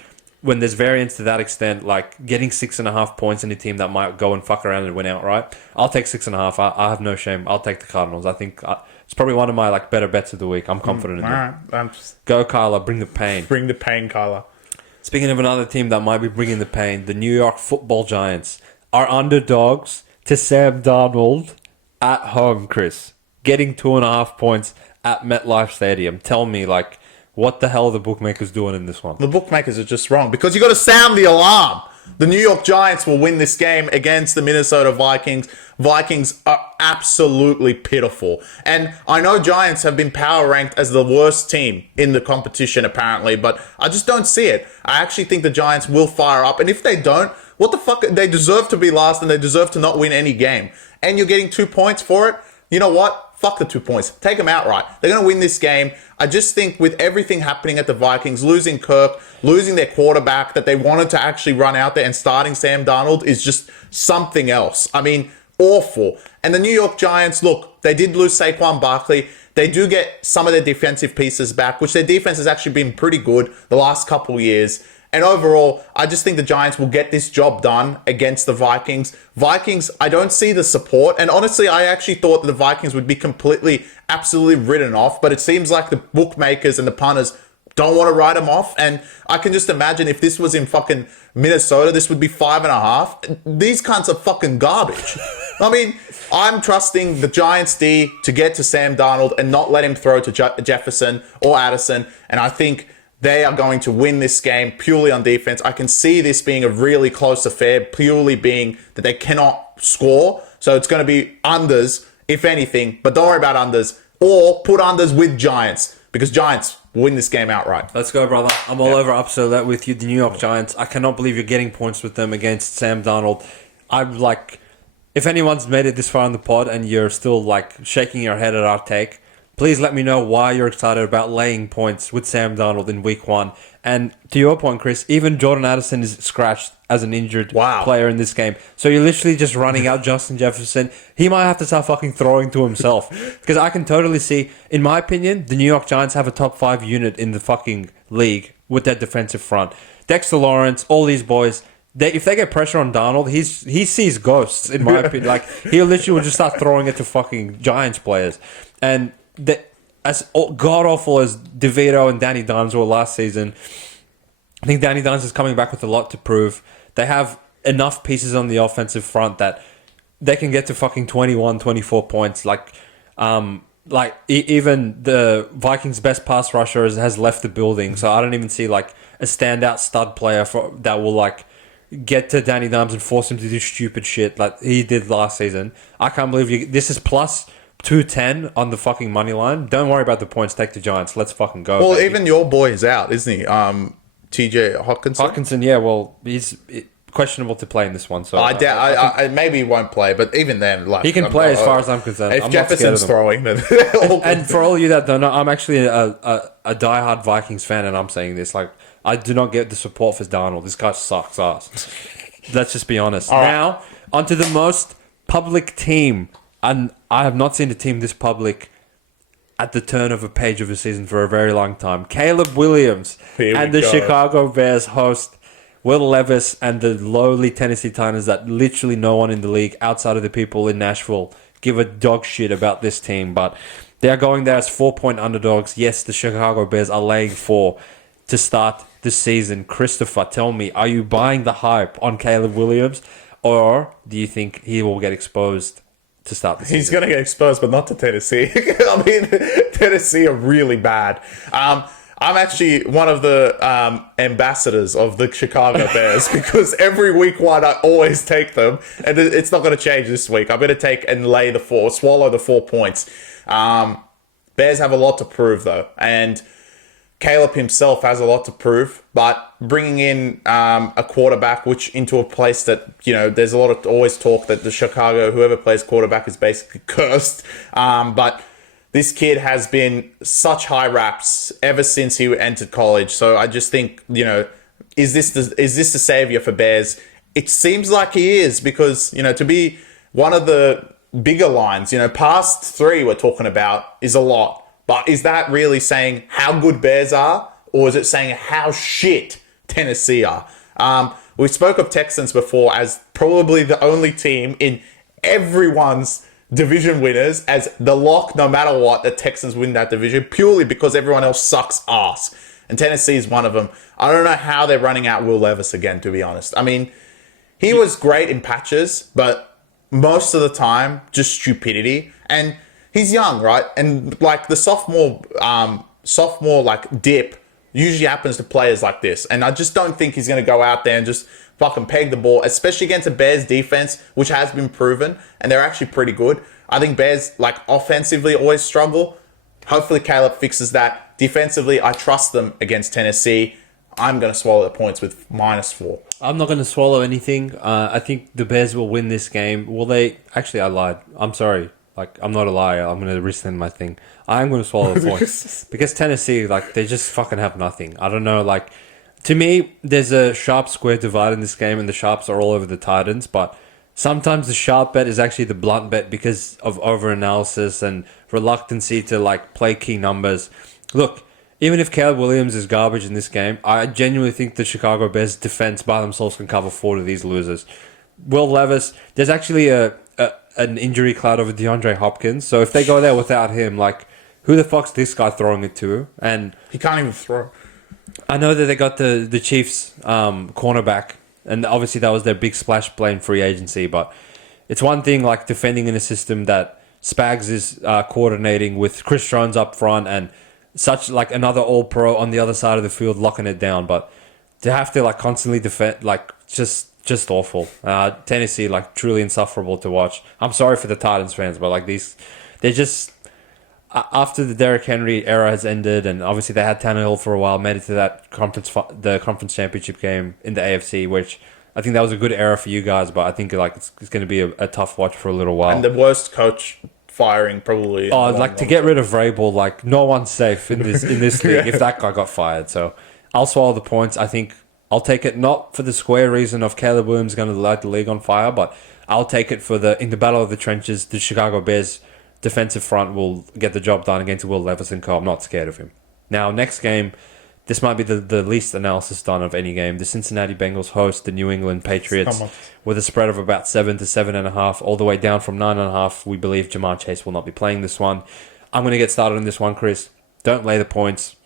when there's variance to that extent, like getting 6.5 points in a team that might go and fuck around and win outright, I'll take 6.5. I have no shame. I'll take the Cardinals. I think it's probably one of my better bets of the week. I'm confident in it. Go, Kyler. Bring the pain. Bring the pain, Kyler. Speaking of another team that might be bringing the pain, the New York Football Giants are underdogs to Sam Darnold at home, Chris. Getting 2.5 points at MetLife Stadium. Tell me, what the hell are the bookmakers doing in this one? The bookmakers are just wrong, because you got to sound the alarm. The New York Giants will win this game against the Minnesota Vikings. Vikings are absolutely pitiful. And I know Giants have been power ranked as the worst team in the competition, apparently, but I just don't see it. I actually think the Giants will fire up. And if they don't, what the fuck? They deserve to be last, and they deserve to not win any game. And you're getting 2 points for it? You know what? Fuck the 2 points. Take them outright. They're going to win this game. I just think with everything happening at the Vikings, losing Kirk, losing their quarterback that they wanted to actually run out there, and starting Sam Darnold is just something else. I mean, awful. And the New York Giants, look, they did lose Saquon Barkley. They do get some of their defensive pieces back, which their defense has actually been pretty good the last couple of years. And overall, I just think the Giants will get this job done against the Vikings. Vikings, I don't see the support. And honestly, I actually thought that the Vikings would be absolutely written off. But it seems like the bookmakers and the punters don't want to write them off. And I can just imagine if this was in fucking Minnesota, this would be 5.5. These cunts are fucking garbage. I mean, I'm trusting the Giants D to get to Sam Darnold and not let him throw to Jefferson or Addison. And I think they are going to win this game purely on defense. I can see this being a really close affair, purely being that they cannot score. So it's going to be unders, if anything. But don't worry about unders. Or put unders with Giants, because Giants win this game outright. Let's go, brother. I'm all over upset that with you, the New York Giants. I cannot believe you're getting points with them against Sam Darnold. I'm like, if anyone's made it this far in the pod and you're still shaking your head at our take, please let me know why you're excited about laying points with Sam Darnold in week 1. And to your point, Chris, even Jordan Addison is scratched as an injured player in this game. So you're literally just running out Justin Jefferson. He might have to start fucking throwing to himself. Because I can totally see, in my opinion, the New York Giants have a top 5 unit in the fucking league with their defensive front. Dexter Lawrence, all these boys, if they get pressure on Darnold, he sees ghosts, in my opinion. He literally will just start throwing it to fucking Giants players. And as god-awful as DeVito and Danny Dimes were last season, I think Danny Dimes is coming back with a lot to prove. They have enough pieces on the offensive front that they can get to fucking 21, 24 points. like even the Vikings' best pass rusher has left the building, so I don't even see like a standout stud player that will like get to Danny Dimes and force him to do stupid shit like he did last season. I can't believe this is plus 210 on the fucking money line. Don't worry about the points. Take the Giants. Let's fucking go. Well, baby. even your boy is out, isn't he? TJ Hawkinson, yeah. Well, he's questionable to play in this one. So I doubt. I maybe he won't play, but even then, like he can play as far as I'm concerned. If I'm Jefferson's throwing, then and for all you that don't know, I'm actually a diehard Vikings fan, and I'm saying this like I do not get the support for Darnold. This guy sucks ass. Let's just be honest. All now, right. onto the most public team, and I have not seen a team this public at the turn of a page of a season for a very long time. Caleb Williams and the Chicago Bears host Will Levis and the lowly Tennessee Titans that literally no one in the league outside of the people in Nashville give a dog shit about this team. But they are going there as 4-point underdogs. Yes, the Chicago Bears are laying 4 to start the season. Christopher, tell me, are you buying the hype on Caleb Williams, or do you think he will get exposed to start the season? He's going to get exposed, but not to Tennessee. I mean, Tennessee are really bad. I'm actually one of the ambassadors of the Chicago Bears because every week one I always take them, and it's not going to change this week. I'm going to take and swallow the 4 points. Bears have a lot to prove though, and Caleb himself has a lot to prove, but bringing in a quarterback, which into a place that, you know, there's a lot of always talk that the Chicago, whoever plays quarterback is basically cursed. But this kid has been such high raps ever since he entered college. So I just think, you know, is this the savior for Bears? It seems like he is because, you know, to be one of the bigger lines, you know, past 3 we're talking about is a lot. But is that really saying how good Bears are, or is it saying how shit Tennessee are? We spoke of Texans before as probably the only team in everyone's division winners as the lock, no matter what, the Texans win that division purely because everyone else sucks ass. And Tennessee is one of them. I don't know how they're running out Will Levis again, to be honest. I mean, he was great in patches, but most of the time, just stupidity. And he's young, right? And like the sophomore like dip usually happens to players like this. And I just don't think he's going to go out there and just fucking peg the ball, especially against a Bears defense, which has been proven. And they're actually pretty good. I think Bears, like, offensively always struggle. Hopefully Caleb fixes that. Defensively, I trust them against Tennessee. I'm going to swallow the points with -4. I'm not going to swallow anything. I think the Bears will win this game. Will they? Actually, I lied. I'm sorry. Like, I'm not a liar. I'm going to rescind my thing. I'm going to swallow the points. Because Tennessee, like, they just fucking have nothing. I don't know, like, to me, there's a sharp square divide in this game, and the sharps are all over the Titans, but sometimes the sharp bet is actually the blunt bet because of over-analysis and reluctancy to, like, play key numbers. Look, even if Caleb Williams is garbage in this game, I genuinely think the Chicago Bears defense by themselves can cover 4 of these losers. Will Levis, there's actually an injury cloud over DeAndre Hopkins, so if they go there without him, like, who the fuck's this guy throwing it to? And he can't even throw. I know that they got the Chiefs cornerback, and obviously that was their big splash play in free agency, but it's one thing like defending in a system that Spags is coordinating with Chris Jones up front and such like another all-pro on the other side of the field locking it down, but to have to like constantly defend, like just awful. Tennessee, like truly insufferable to watch. I'm sorry for the Titans fans, but like they're just... After the Derrick Henry era has ended, and obviously they had Tannehill for a while, made it to that the conference championship game in the AFC, which I think that was a good era for you guys, but I think like it's going to be a tough watch for a little while. And the worst coach firing probably. Oh, like to get rid of Vrabel, like no one's safe in this league if that guy got fired. So I'll swallow the points. I think I'll take it not for the square reason of Caleb Williams going to light the league on fire, but I'll take it for in the battle of the trenches, the Chicago Bears defensive front will get the job done against Will Levis and co. I'm not scared of him. Now, next game, this might be the least analysis done of any game. The Cincinnati Bengals host the New England Patriots with a spread of about 7 to 7.5, all the way down from 9.5. We believe Jamar Chase will not be playing this one. I'm going to get started on this one, Chris. Don't lay the points.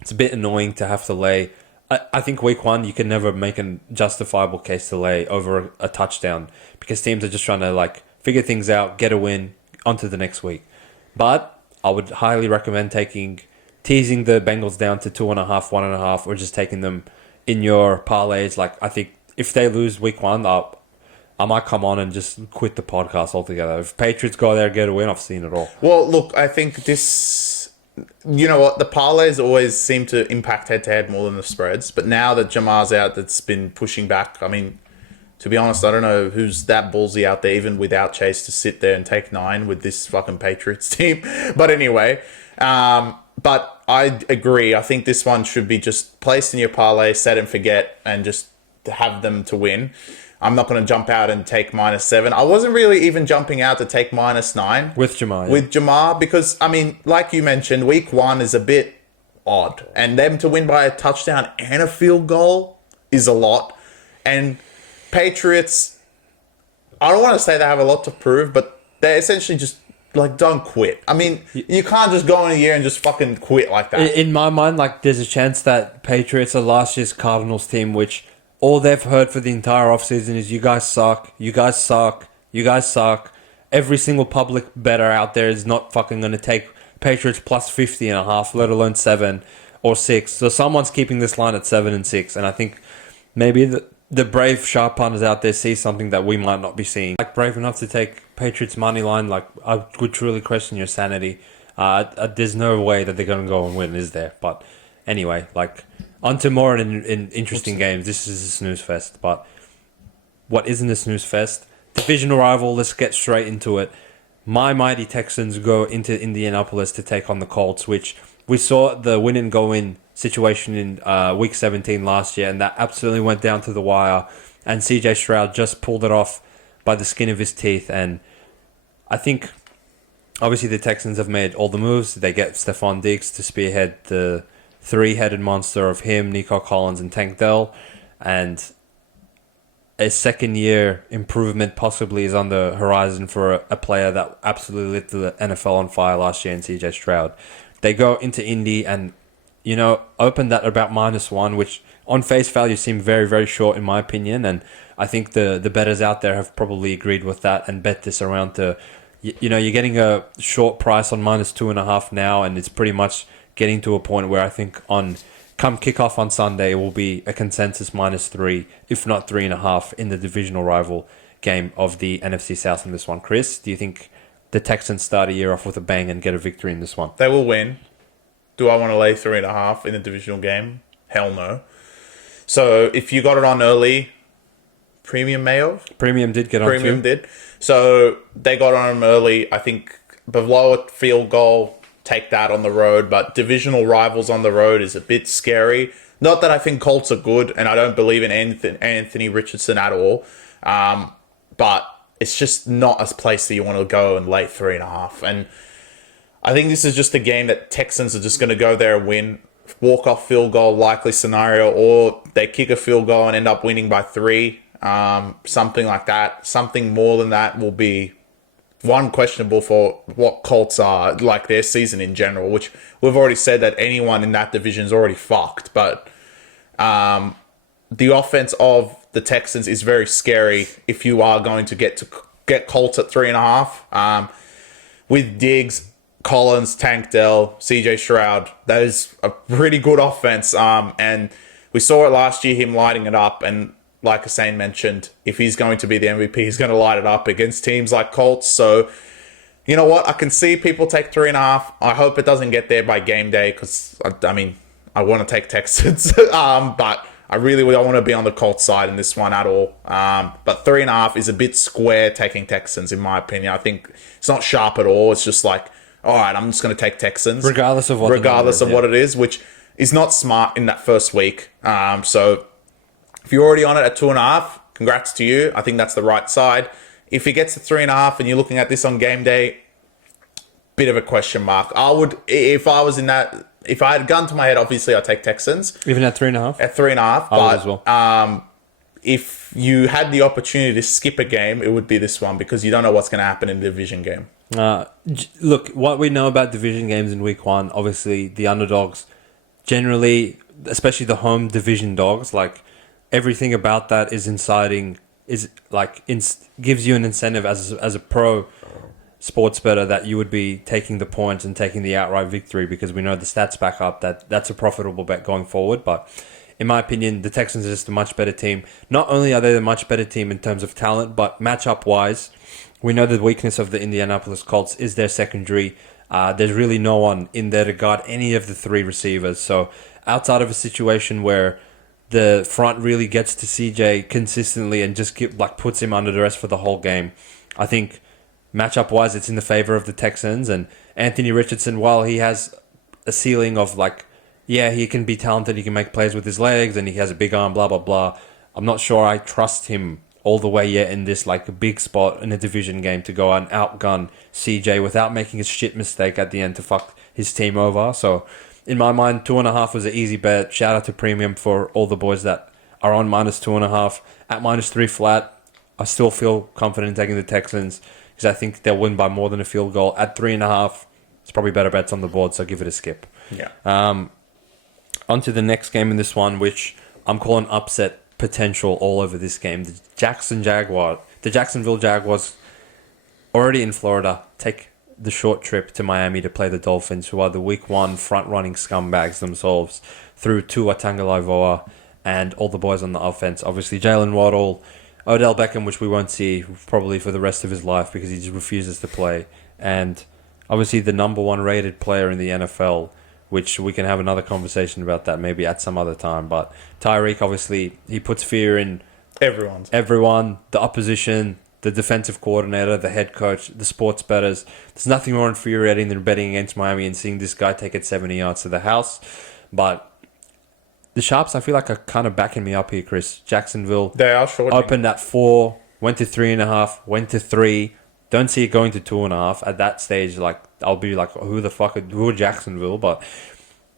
It's a bit annoying to have to lay. I think week 1, you can never make a justifiable case to lay over a touchdown because teams are just trying to like figure things out, get a win, onto the next week. But I would highly recommend teasing the Bengals down to 2.5, 1.5, or just taking them in your parlays. Like, I think if they lose week 1, I might come on and just quit the podcast altogether. If Patriots go there, get a win, I've seen it all. Well, look, I think this... You know what? The parlays always seem to impact head-to-head more than the spreads. But now that Jamar's out, that's been pushing back. I mean, to be honest, I don't know who's that ballsy out there, even without Chase, to sit there and take 9 with this fucking Patriots team. But anyway, but I agree. I think this one should be just placed in your parlay, set and forget, and just have them to win. I'm not going to jump out and take -7. I wasn't really even jumping out to take -9. With Jamar. With Jamar, because, I mean, like you mentioned, week 1 is a bit odd. And them to win by a touchdown and a field goal is a lot. And Patriots, I don't want to say they have a lot to prove, but they essentially just, like, don't quit. I mean, you can't just go in a year and just fucking quit like that. In my mind, like, there's a chance that Patriots are last year's Cardinals team, which... all they've heard for the entire offseason is you guys suck, you guys suck, you guys suck. Every single public bettor out there is not fucking going to take Patriots plus 50.5, let alone 7 or 6. So someone's keeping this line at 7 and 6. And I think maybe the brave sharp punters out there see something that we might not be seeing. Like, brave enough to take Patriots money line, like, I would truly question your sanity. There's no way that they're going to go and win, is there? But anyway, like... on to more in interesting games. This is a snooze fest, but what isn't a snooze fest? Divisional rival, let's get straight into it. My mighty Texans go into Indianapolis to take on the Colts, which we saw the win and go in situation in week 17 last year, and that absolutely went down to the wire, and CJ Stroud just pulled it off by the skin of his teeth. And I think obviously the Texans have made all the moves. They get Stephon Diggs to spearhead the three-headed monster of him, Nico Collins, and Tank Dell, and a second-year improvement possibly is on the horizon for a player that absolutely lit the NFL on fire last year in CJ Stroud. They go into Indy and, you know, opened at about -1, which on face value seemed very, very short in my opinion, and I think the bettors out there have probably agreed with that and bet this around to, you know, you're getting a short price on -2.5 now, and it's pretty much getting to a point where I think come kickoff on Sunday, it will be a consensus -3, if not 3.5, in the divisional rival game of the NFC South in this one. Chris, do you think the Texans start a year off with a bang and get a victory in this one? They will win. Do I want to lay 3.5 in a divisional game? Hell no. So if you got it on early, Premium may have? Premium did get on Premium did. So they got on them early. I think below a field goal, take that on the road, but divisional rivals on the road is a bit scary. Not that I think Colts are good, and I don't believe in Anthony Richardson at all, but it's just not a place that you want to go and lay 3.5. And I think this is just a game that Texans are just going to go there and win. Walk-off field goal likely scenario, or they kick a field goal and end up winning by 3, something like that. Something more than that will be questionable for what Colts are, like their season in general, which we've already said that anyone in that division is already fucked. But the offense of the Texans is very scary if you are going to get Colts at 3.5. With Diggs, Collins, Tank Dell, CJ Stroud, that is a pretty good offense. And we saw it last year, him lighting it up, and like Hussein mentioned, if he's going to be the MVP, he's going to light it up against teams like Colts. So, you know what? I can see people take 3.5. I hope it doesn't get there by game day because, I mean, I want to take Texans. But I really don't want to be on the Colts side in this one at all. But 3.5 is a bit square taking Texans, in my opinion. I think it's not sharp at all. It's just like, all right, I'm just going to take Texans. Regardless of what it is, which is not smart in that first week. So if you're already on it at 2.5, congrats to you. I think that's the right side. If it gets to 3.5 and you're looking at this on game day, bit of a question mark. I would, if I was in that, if I had a gun to my head, obviously I'd take Texans. Even at 3.5? At 3.5. I would as well. If you had the opportunity to skip a game, it would be this one because you don't know what's going to happen in the division game. Look, what we know about division games in week 1, obviously the underdogs, generally, especially the home division dogs, like, everything about that is gives you an incentive as a pro sports better that you would be taking the points and taking the outright victory, because we know the stats back up that that's a profitable bet going forward. But in my opinion, the Texans are just a much better team. Not only are they a much better team in terms of talent, but matchup-wise, we know the weakness of the Indianapolis Colts is their secondary. There's really no one in there to guard any of the three receivers. So outside of a situation where the front really gets to CJ consistently and just puts him under duress for the whole game, I think matchup-wise, it's in the favor of the Texans. And Anthony Richardson, while he has a ceiling of he can be talented, he can make plays with his legs, and he has a big arm, blah, blah, blah. I'm not sure I trust him all the way yet in this big spot in a division game to go and outgun CJ without making a shit mistake at the end to fuck his team over. So in my mind, 2.5 was an easy bet. Shout out to Premium for all the boys that are on -2.5. At -3 flat, I still feel confident in taking the Texans, because I think they'll win by more than a field goal. At 3.5, it's probably better bets on the board, so give it a skip. Yeah. On to the next game in this one, which I'm calling upset potential all over this game. The Jacksonville Jaguars, already in Florida, take the short trip to Miami to play the Dolphins, who are the Week 1 front-running scumbags themselves, through Tua Tagovailoa and all the boys on the offense. Obviously, Jalen Waddle, Odell Beckham, which we won't see probably for the rest of his life because he just refuses to play. And obviously the number 1 rated player in the NFL, which we can have another conversation about that maybe at some other time. But Tyreek, obviously, he puts fear in everyone, the opposition, the defensive coordinator, the head coach, the sports bettors. There's nothing more infuriating than betting against Miami and seeing this guy take it 70 yards to the house. But the Sharps, I feel like, are kind of backing me up here, Chris. Jacksonville, they are short. Opened at 4, went to 3.5, went to 3. Don't see it going to 2.5 at that stage. I'll be like, who are Jacksonville? But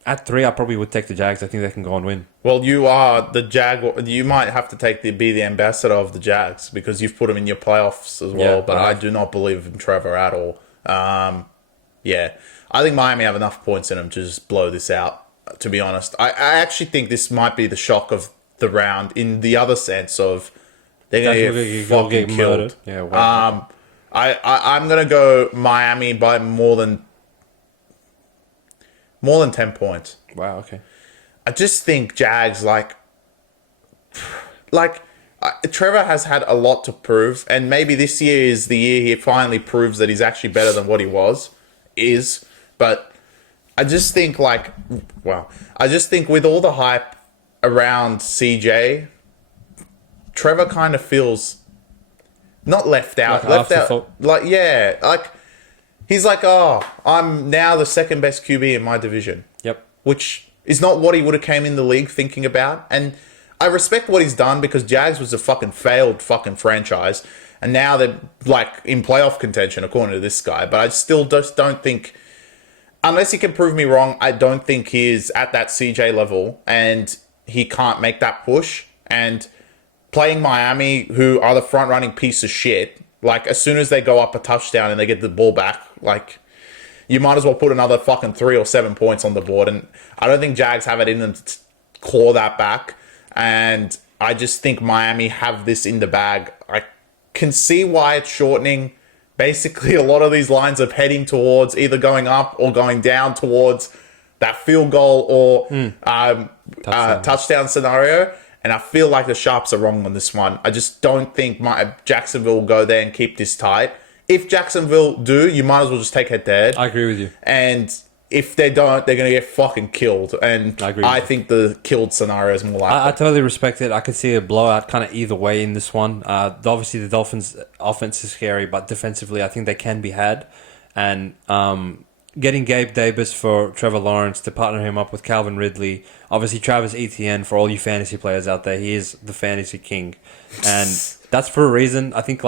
at 3, I probably would take the Jags. I think they can go and win. Well, you are the Jaguar. You might have to be the ambassador of the Jags because you've put them in your playoffs as well. But I do not believe in Trevor at all. I think Miami have enough points in them to just blow this out. To be honest, I actually think this might be the shock of the round in the other sense of they're going to get fucking killed. Yeah. Wow. I'm gonna go Miami by more than 10 points. Wow. Okay. I just think Jags Trevor has had a lot to prove, and maybe this year is the year he finally proves that he's actually better than what he is. But I just think with all the hype around CJ, Trevor kind of feels not left out. He's like, oh, I'm now the second best QB in my division. Yep. Which is not what he would have came in the league thinking about. And I respect what he's done because Jags was a fucking failed fucking franchise. And now they're in playoff contention, according to this guy. But I still just don't think, unless he can prove me wrong, I don't think he is at that CJ level. And he can't make that push. And playing Miami, who are the front-running piece of shit, as soon as they go up a touchdown and they get the ball back, you might as well put another fucking 3 or 7 points on the board. And I don't think Jags have it in them to claw that back. And I just think Miami have this in the bag. I can see why it's shortening. Basically, a lot of these lines are heading towards either going up or going down towards that field goal or touchdown scenario. And I feel like the Sharps are wrong on this one. I just don't think Jacksonville will go there and keep this tight. If Jacksonville do, you might as well just take head-to-head. I agree with you. And if they don't, they're going to get fucking killed. And I think the killed scenario is more likely. I totally respect it. I could see a blowout kind of either way in this one. Obviously, the Dolphins' offense is scary, but defensively, I think they can be had. And getting Gabe Davis for Trevor Lawrence to partner him up with Calvin Ridley. Obviously, Travis Etienne for all you fantasy players out there. He is the fantasy king. And that's for a reason. I think,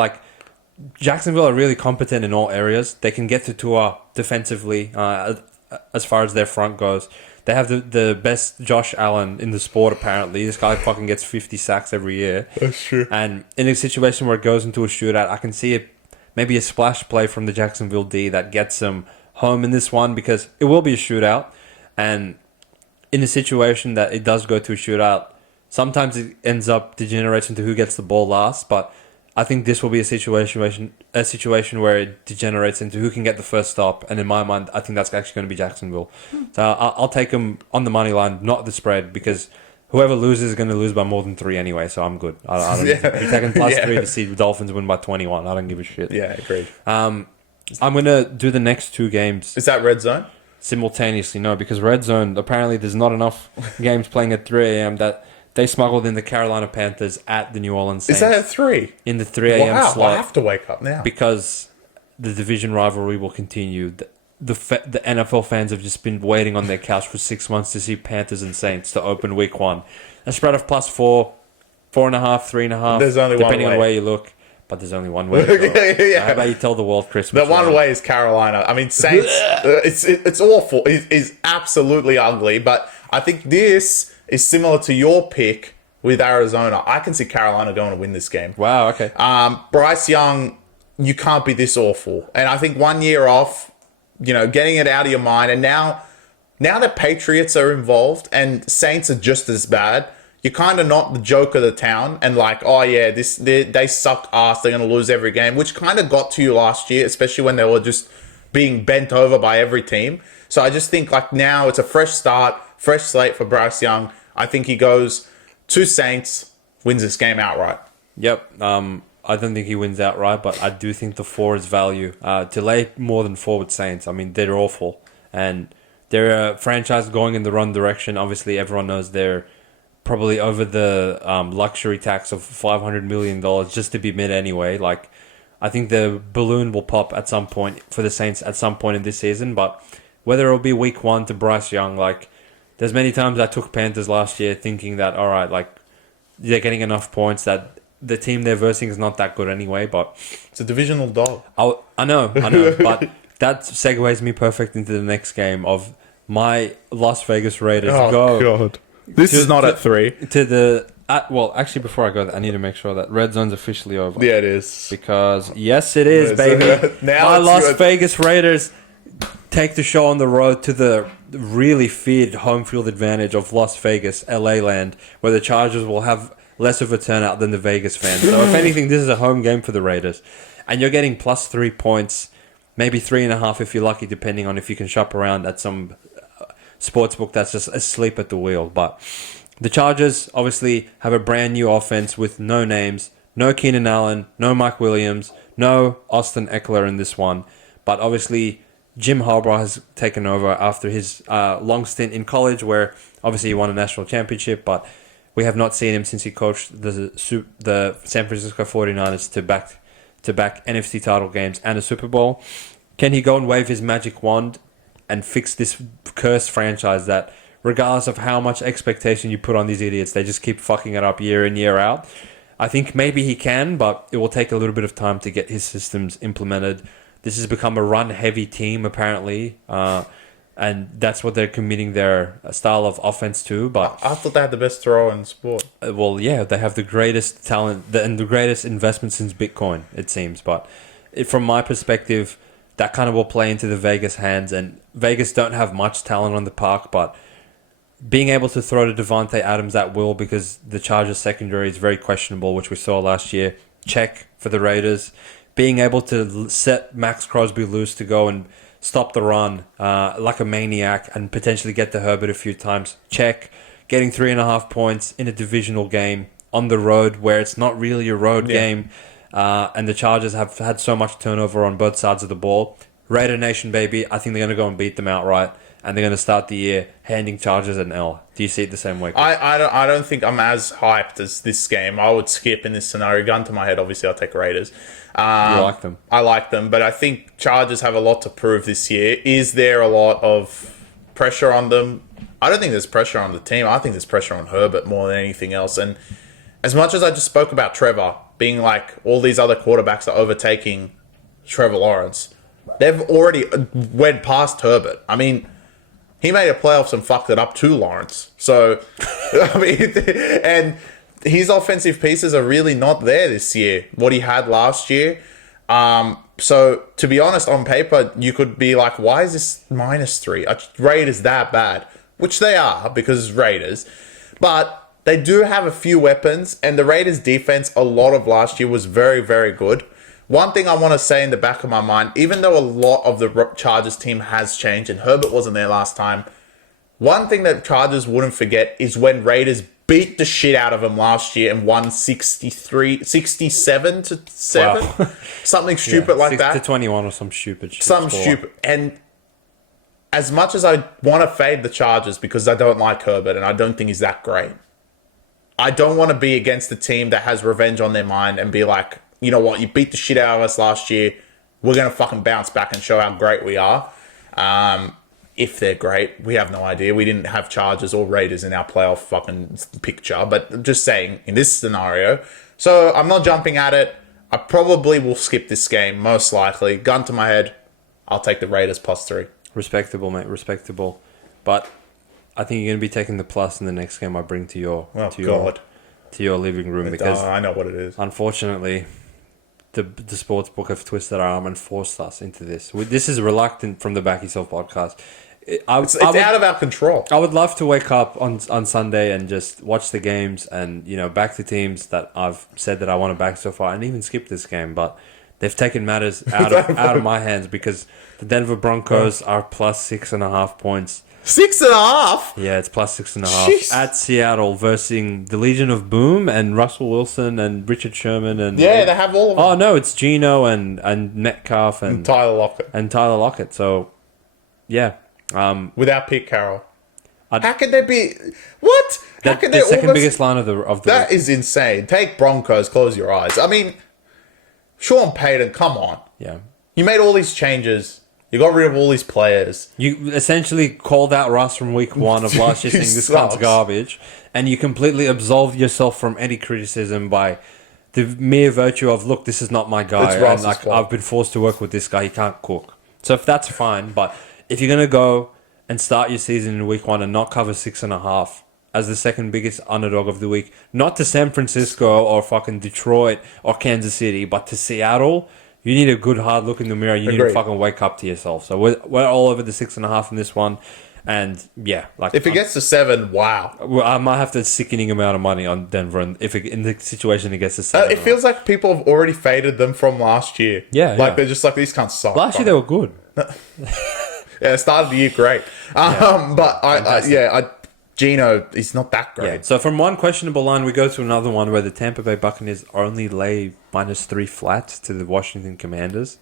Jacksonville are really competent in all areas. They can get to Tua defensively as far as their front goes. They have the best Josh Allen in the sport, apparently. This guy fucking gets 50 sacks every year. That's true. And in a situation where it goes into a shootout, I can see maybe a splash play from the Jacksonville D that gets them home in this one, because it will be a shootout. And in a situation that it does go to a shootout, sometimes it ends up degenerates into who gets the ball last. But I think this will be a situation where it degenerates into who can get the first stop. And in my mind, I think that's actually going to be Jacksonville. So I'll take them on the money line, not the spread, because whoever loses is going to lose by more than 3 anyway. So I'm good. I don't be taking plus 3 to see the Dolphins win by 21. I don't give a shit. Yeah, agreed. I'm going to do the next 2 games. Is that red zone? Simultaneously, no, because red zone, apparently there's not enough games playing at 3 a.m. that they smuggled in the Carolina Panthers at the New Orleans Saints. Is that at 3? In the 3 a.m. slot. I have to wake up now. Because the division rivalry will continue. The NFL fans have just been waiting on their couch for 6 months to see Panthers and Saints to open week 1. A spread of plus 4, 4.5, 3.5. There's only one way. Depending on where you look. But there's only one way. Yeah. How about you tell the world Christmas? The one way is Carolina. I mean, Saints, it's awful. It's absolutely ugly. But I think this is similar to your pick with Arizona. I can see Carolina going to win this game. Wow, okay. Bryce Young, you can't be this awful. And I think 1 year off, getting it out of your mind. And now the Patriots are involved and Saints are just as bad. You're kind of not the joke of the town and like, oh yeah, they suck ass. They're going to lose every game, which kind of got to you last year, especially when they were just being bent over by every team. So I just think like now it's a fresh start, fresh slate for Bryce Young. I think he goes to Saints, wins this game outright. Yep. I don't think he wins outright, but I do think the 4 is value. To lay more than 4 with Saints, I mean, they're awful. And they're a franchise going in the wrong direction. Obviously, everyone knows they're probably over the luxury tax of $500 million just to be mid anyway. Like, I think the balloon will pop at some point for the Saints at some point in this season. But whether it'll be week 1 to Bryce Young, like, there's many times I took Panthers last year thinking that, all right, like, they're getting enough points that the team they're versing is not that good anyway. But it's a divisional dog. I know. But that segues me perfect into the next game of my Las Vegas Raiders. God. This is not at 3. Well, actually, before I go, I need to make sure that red zone's officially over. Yeah, it is. Because, yes, it is, baby. Now my Las Vegas Raiders take the show on the road to the really feared home field advantage of Las Vegas, LA land, where the Chargers will have less of a turnout than the Vegas fans. So, if anything, this is a home game for the Raiders. And you're getting plus 3 points, maybe 3.5 if you're lucky, depending on if you can shop around at some sportsbook that's just asleep at the wheel. But the Chargers obviously have a brand new offense with no names, no Keenan Allen, no Mike Williams, no Austin Eckler in this one. But obviously Jim Harbaugh has taken over after his long stint in college, where obviously he won a national championship, but we have not seen him since he coached the San Francisco 49ers to back NFC title games and a Super Bowl. Can he go and wave his magic wand and fix this cursed franchise that, regardless of how much expectation you put on these idiots, they just keep fucking it up year in, year out? I think maybe he can, but it will take a little bit of time to get his systems implemented. This has become a run-heavy team, apparently, and that's what they're committing their style of offense to. But I thought they had the best thrower in the sport. Well, yeah, they have the greatest talent and the greatest investment since Bitcoin, it seems. But from my perspective, that kind of will play into the Vegas hands, and Vegas don't have much talent on the park, but being able to throw to Devontae Adams at will, because the Chargers secondary is very questionable, which we saw last year, check for the Raiders. Being able to set Max Crosby loose to go and stop the run like a maniac and potentially get to Herbert a few times, check. Getting 3.5 points in a divisional game on the road where it's not really a road game. And the Chargers have had so much turnover on both sides of the ball. Raider Nation, baby, I think they're going to go and beat them outright. And they're going to start the year handing Chargers an L. Do you see it the same way? I don't think I'm as hyped as this game. I would skip in this scenario. Gun to my head, obviously, I'll take Raiders. You like them? I like them, but I think Chargers have a lot to prove this year. Is there a lot of pressure on them? I don't think there's pressure on the team. I think there's pressure on Herbert more than anything else. And as much as I just spoke about Trevor being like all these other quarterbacks are overtaking Trevor Lawrence, they've already went past Herbert. I mean, he made a playoffs and fucked it up to Lawrence. So, I mean, and his offensive pieces are really not there this year, what he had last year. So, to be honest, on paper, you could be like, why is this -3? Raiders that bad? Which they are, because Raiders. But they do have a few weapons, and the Raiders' defense a lot of last year was very, very good. One thing I want to say in the back of my mind, even though a lot of the Chargers team has changed, and Herbert wasn't there last time, one thing that Chargers wouldn't forget is when Raiders beat the shit out of them last year and won 67 to 7. Wow. Something stupid like that. 6-21 or some stupid shit. Some stupid. And as much as I want to fade the Chargers because I don't like Herbert and I don't think he's that great, I don't want to be against the team that has revenge on their mind and be like, you know what, you beat the shit out of us last year. We're going to fucking bounce back and show how great we are. If they're great, we have no idea. We didn't have Chargers or Raiders in our playoff fucking picture, but just saying in this scenario. So I'm not jumping at it. I probably will skip this game, most likely. Gun to my head, I'll take the Raiders +3. Respectable, mate. Respectable. But I think you're going to be taking the plus in the next game I bring to your your living room because I know what it is. Unfortunately, the sports book have twisted our arm and forced us into this. This is reluctant from the Back Yourself podcast. It's out of our control. I would love to wake up on Sunday and just watch the games and, you know, back the teams that I've said that I want to back so far and even skip this game. But they've taken matters out of my hands because the Denver Broncos are +6.5 points. 6.5? Yeah, it's +6.5 Jeez. at Seattle versus the Legion of Boom and Russell Wilson and Richard Sherman and they have all of them. Oh no, it's Geno and Metcalf and Tyler Lockett. So yeah, without Pete Carroll, how could they be? What? How could they? The second biggest line of the that is insane. Take Broncos. Close your eyes. I mean, Sean Payton. Come on. Yeah, you made all these changes. You got rid of all these players. You essentially called out Russ from week 1 of last year saying this cunt's garbage. And you completely absolved yourself from any criticism by the mere virtue of, look, this is not my guy. And I've been forced to work with this guy. He can't cook. So if that's fine. But if you're going to go and start your season in week 1 and not cover 6.5 as the second biggest underdog of the week, not to San Francisco or fucking Detroit or Kansas City, but to Seattle... You need a good hard look in the mirror. You need to fucking wake up to yourself. So we're all over the 6.5 in this one, and yeah, like if it gets to 7, wow, I might have to sickening amount of money on Denver, and if in the situation it gets to 7, it feels like people have already faded them from last year. Yeah, they're just like these can't suck. Last year they were good. It started the year great, but Geno is not that great. Yeah. So from one questionable line, we go to another one where the Tampa Bay Buccaneers only lay -3 flat to the Washington Commanders.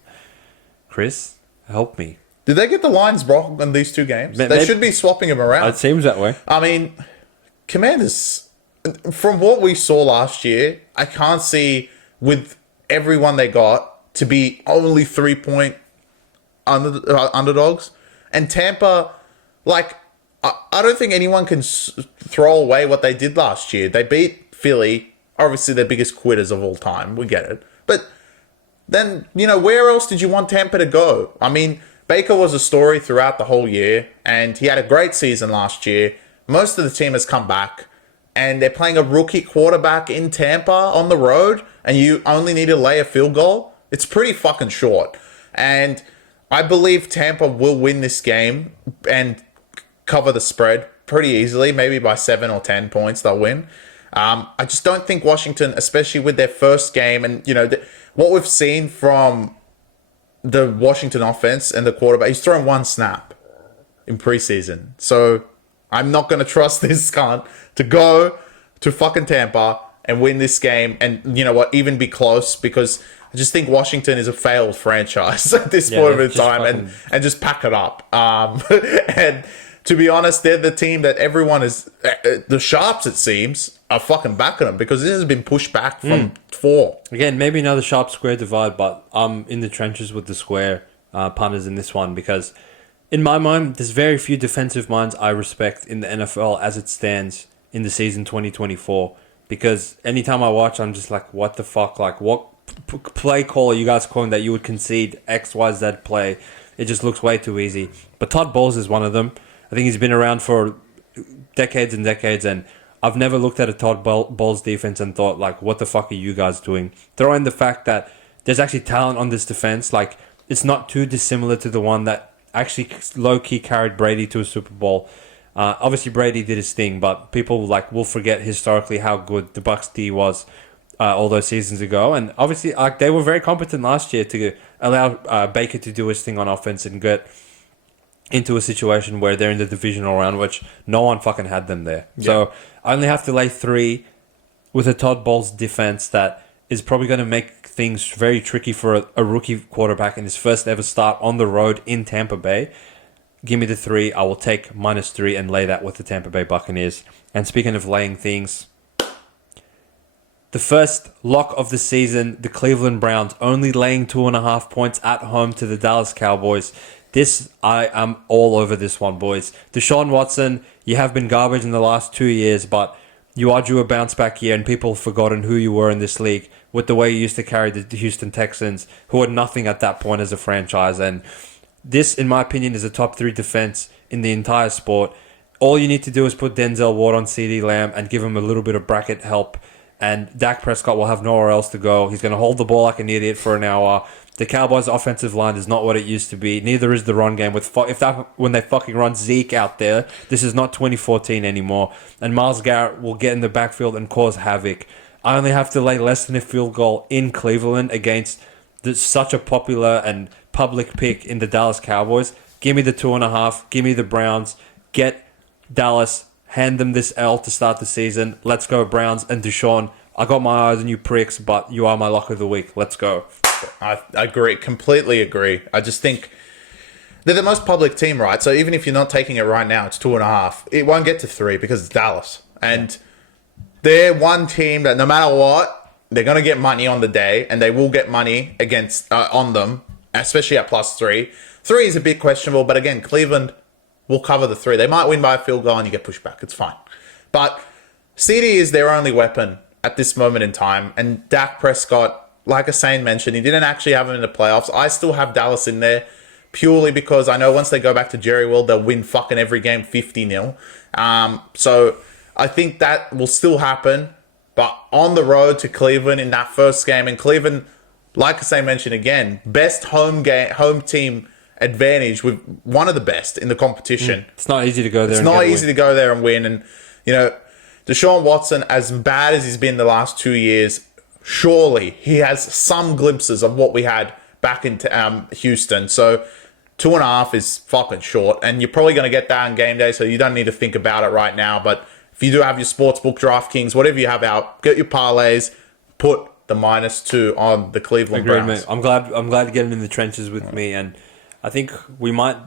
Chris, help me. Did they get the lines wrong in these two games? They should be swapping them around. It seems that way. I mean, Commanders, from what we saw last year, I can't see with everyone they got to be only 3-point underdogs. And Tampa, like... I don't think anyone can throw away what they did last year. They beat Philly, obviously their biggest quitters of all time. We get it. But then, you know, where else did you want Tampa to go? I mean, Baker was a story throughout the whole year, and he had a great season last year. Most of the team has come back, and they're playing a rookie quarterback in Tampa on the road, and you only need to lay a field goal. It's pretty fucking short. And I believe Tampa will win this game and cover the spread pretty easily, maybe by 7 or 10 points they'll win. I just don't think Washington, especially with their first game, and you know what we've seen from the Washington offense and the quarterback, he's thrown 1 snap in preseason. So I'm not going to trust this cunt to go to fucking Tampa and win this game, and you know what, even be close, because I just think Washington is a failed franchise at this point in time, and just pack it up. And to be honest, they're the team that everyone is... the Sharps, it seems, are fucking backing them because this has been pushed back from 4. Again, maybe another sharp square divide, but I'm in the trenches with the square punters in this one because in my mind, there's very few defensive minds I respect in the NFL as it stands in the season 2024 because anytime I watch, I'm just like, what the fuck? Like, what play call are you guys calling that you would concede X, Y, Z play? It just looks way too easy. But Todd Bowles is one of them. I think he's been around for decades and decades, and I've never looked at a Todd Bowles defense and thought, like, what the fuck are you guys doing? Throw in the fact that there's actually talent on this defense. Like, it's not too dissimilar to the one that actually low-key carried Brady to a Super Bowl. Obviously, Brady did his thing, but people will forget historically how good the Bucs D was all those seasons ago. And obviously, they were very competent last year to allow Baker to do his thing on offense and get into a situation where they're in the divisional round, which no one fucking had them there. Yeah. So I only have to lay 3 with a Todd Bowles defense that is probably going to make things very tricky for a rookie quarterback in his first ever start on the road in Tampa Bay. Give me the 3. I will take -3 and lay that with the Tampa Bay Buccaneers. And speaking of laying things, the first lock of the season, the Cleveland Browns only laying 2.5 points at home to the Dallas Cowboys. I am all over this one, boys. Deshaun Watson, you have been garbage in the last 2 years, but you are due a bounce back year, and people have forgotten who you were in this league with the way you used to carry the Houston Texans, who had nothing at that point as a franchise. And this, in my opinion, is a top 3 defense in the entire sport. All you need to do is put Denzel Ward on CeeDee Lamb and give him a little bit of bracket help, and Dak Prescott will have nowhere else to go. He's going to hold the ball like an idiot for an hour. The Cowboys' offensive line is not what it used to be. Neither is the run game. When they fucking run Zeke out there, this is not 2014 anymore. And Myles Garrett will get in the backfield and cause havoc. I only have to lay less than a field goal in Cleveland against such a popular and public pick in the Dallas Cowboys. Give me the 2.5. Give me the Browns. Get Dallas. Hand them this L to start the season. Let's go, Browns. And Deshaun, I got my eyes on you pricks, but you are my lock of the week. Let's go. I agree. Completely agree. I just think they're the most public team, right? So even if you're not taking it right now, it's 2.5. It won't get to 3 because it's Dallas. And they're one team that no matter what, they're going to get money on the day, and they will get money against on them, especially at +3. 3 is a bit questionable, but again, Cleveland will cover the 3. They might win by a field goal and you get pushed back. It's fine. But CD is their only weapon at this moment in time. And Dak Prescott, like Hussein mentioned, he didn't actually have him in the playoffs. I still have Dallas in there purely because I know once they go back to Jerry World, they'll win fucking every game 50-0. So I think that will still happen. But on the road to Cleveland in that first game, and Cleveland, like Hussein mentioned again, best home team advantage with one of the best in the competition. It's not easy to go there. It's not easy to go there and win. And, Deshaun Watson, as bad as he's been the last 2 years, surely he has some glimpses of what we had back in Houston. So 2.5 is fucking short. And you're probably going to get that on game day, so you don't need to think about it right now. But if you do have your sportsbook, DraftKings, whatever you have out, get your parlays, put the -2 on the Cleveland Browns. Mate. I'm glad to get him in the trenches with me, and I think we might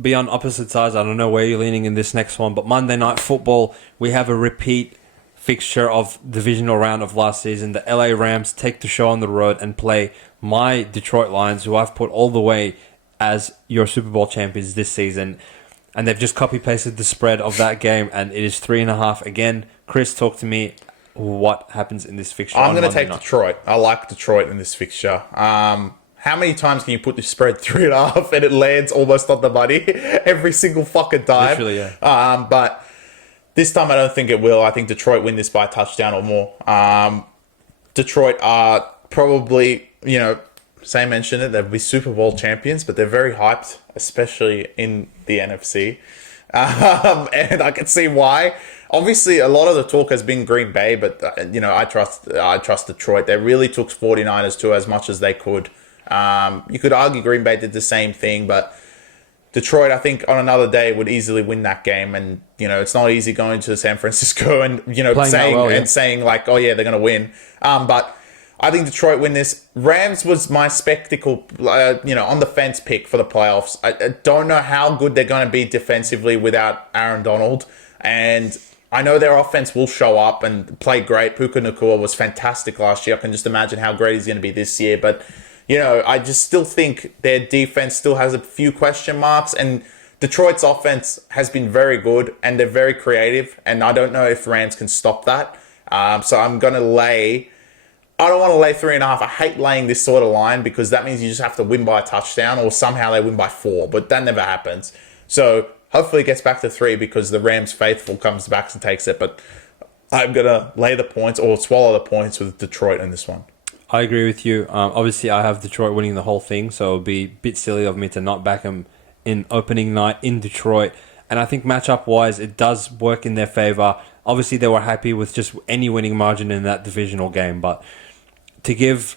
be on opposite sides. I don't know where you're leaning in this next one, but Monday Night Football, we have a repeat fixture of divisional round of last season. The LA Rams take the show on the road and play my Detroit Lions, who I've put all the way as your Super Bowl champions this season. And they've just copy-pasted the spread of that game, and it is 3.5. Again, Chris, talk to me. What happens in this fixture? I'm going to take Detroit. I like Detroit in this fixture. How many times can you put the spread 3.5 and it lands almost on the money every single fucking time? Literally, yeah. But this time I don't think it will. I think Detroit win this by a touchdown or more. Detroit are probably, Sam mentioned it, they'll be Super Bowl champions, but they're very hyped, especially in the NFC. And I can see why. Obviously, a lot of the talk has been Green Bay, but, I trust Detroit. They really took 49ers to as much as they could. You could argue Green Bay did the same thing, but Detroit, I think, on another day would easily win that game. And, it's not easy going to San Francisco and, saying like, oh, yeah, they're going to win. But I think Detroit win this. Rams was my spectacle, on the fence pick for the playoffs. I don't know how good they're going to be defensively without Aaron Donald. And I know their offense will show up and play great. Puka Nacua was fantastic last year. I can just imagine how great he's going to be this year. But, I just still think their defense still has a few question marks. And Detroit's offense has been very good and they're very creative. And I don't know if Rams can stop that. So I'm going to lay... I don't want to lay 3.5. I hate laying this sort of line because that means you just have to win by a touchdown or somehow they win by 4. But that never happens. So hopefully it gets back to 3 because the Rams faithful comes back and takes it. But I'm going to lay the points or swallow the points with Detroit in this one. I agree with you. Obviously, I have Detroit winning the whole thing, so it would be a bit silly of me to not back them in opening night in Detroit. And I think matchup-wise, it does work in their favor. Obviously, they were happy with just any winning margin in that divisional game. But to give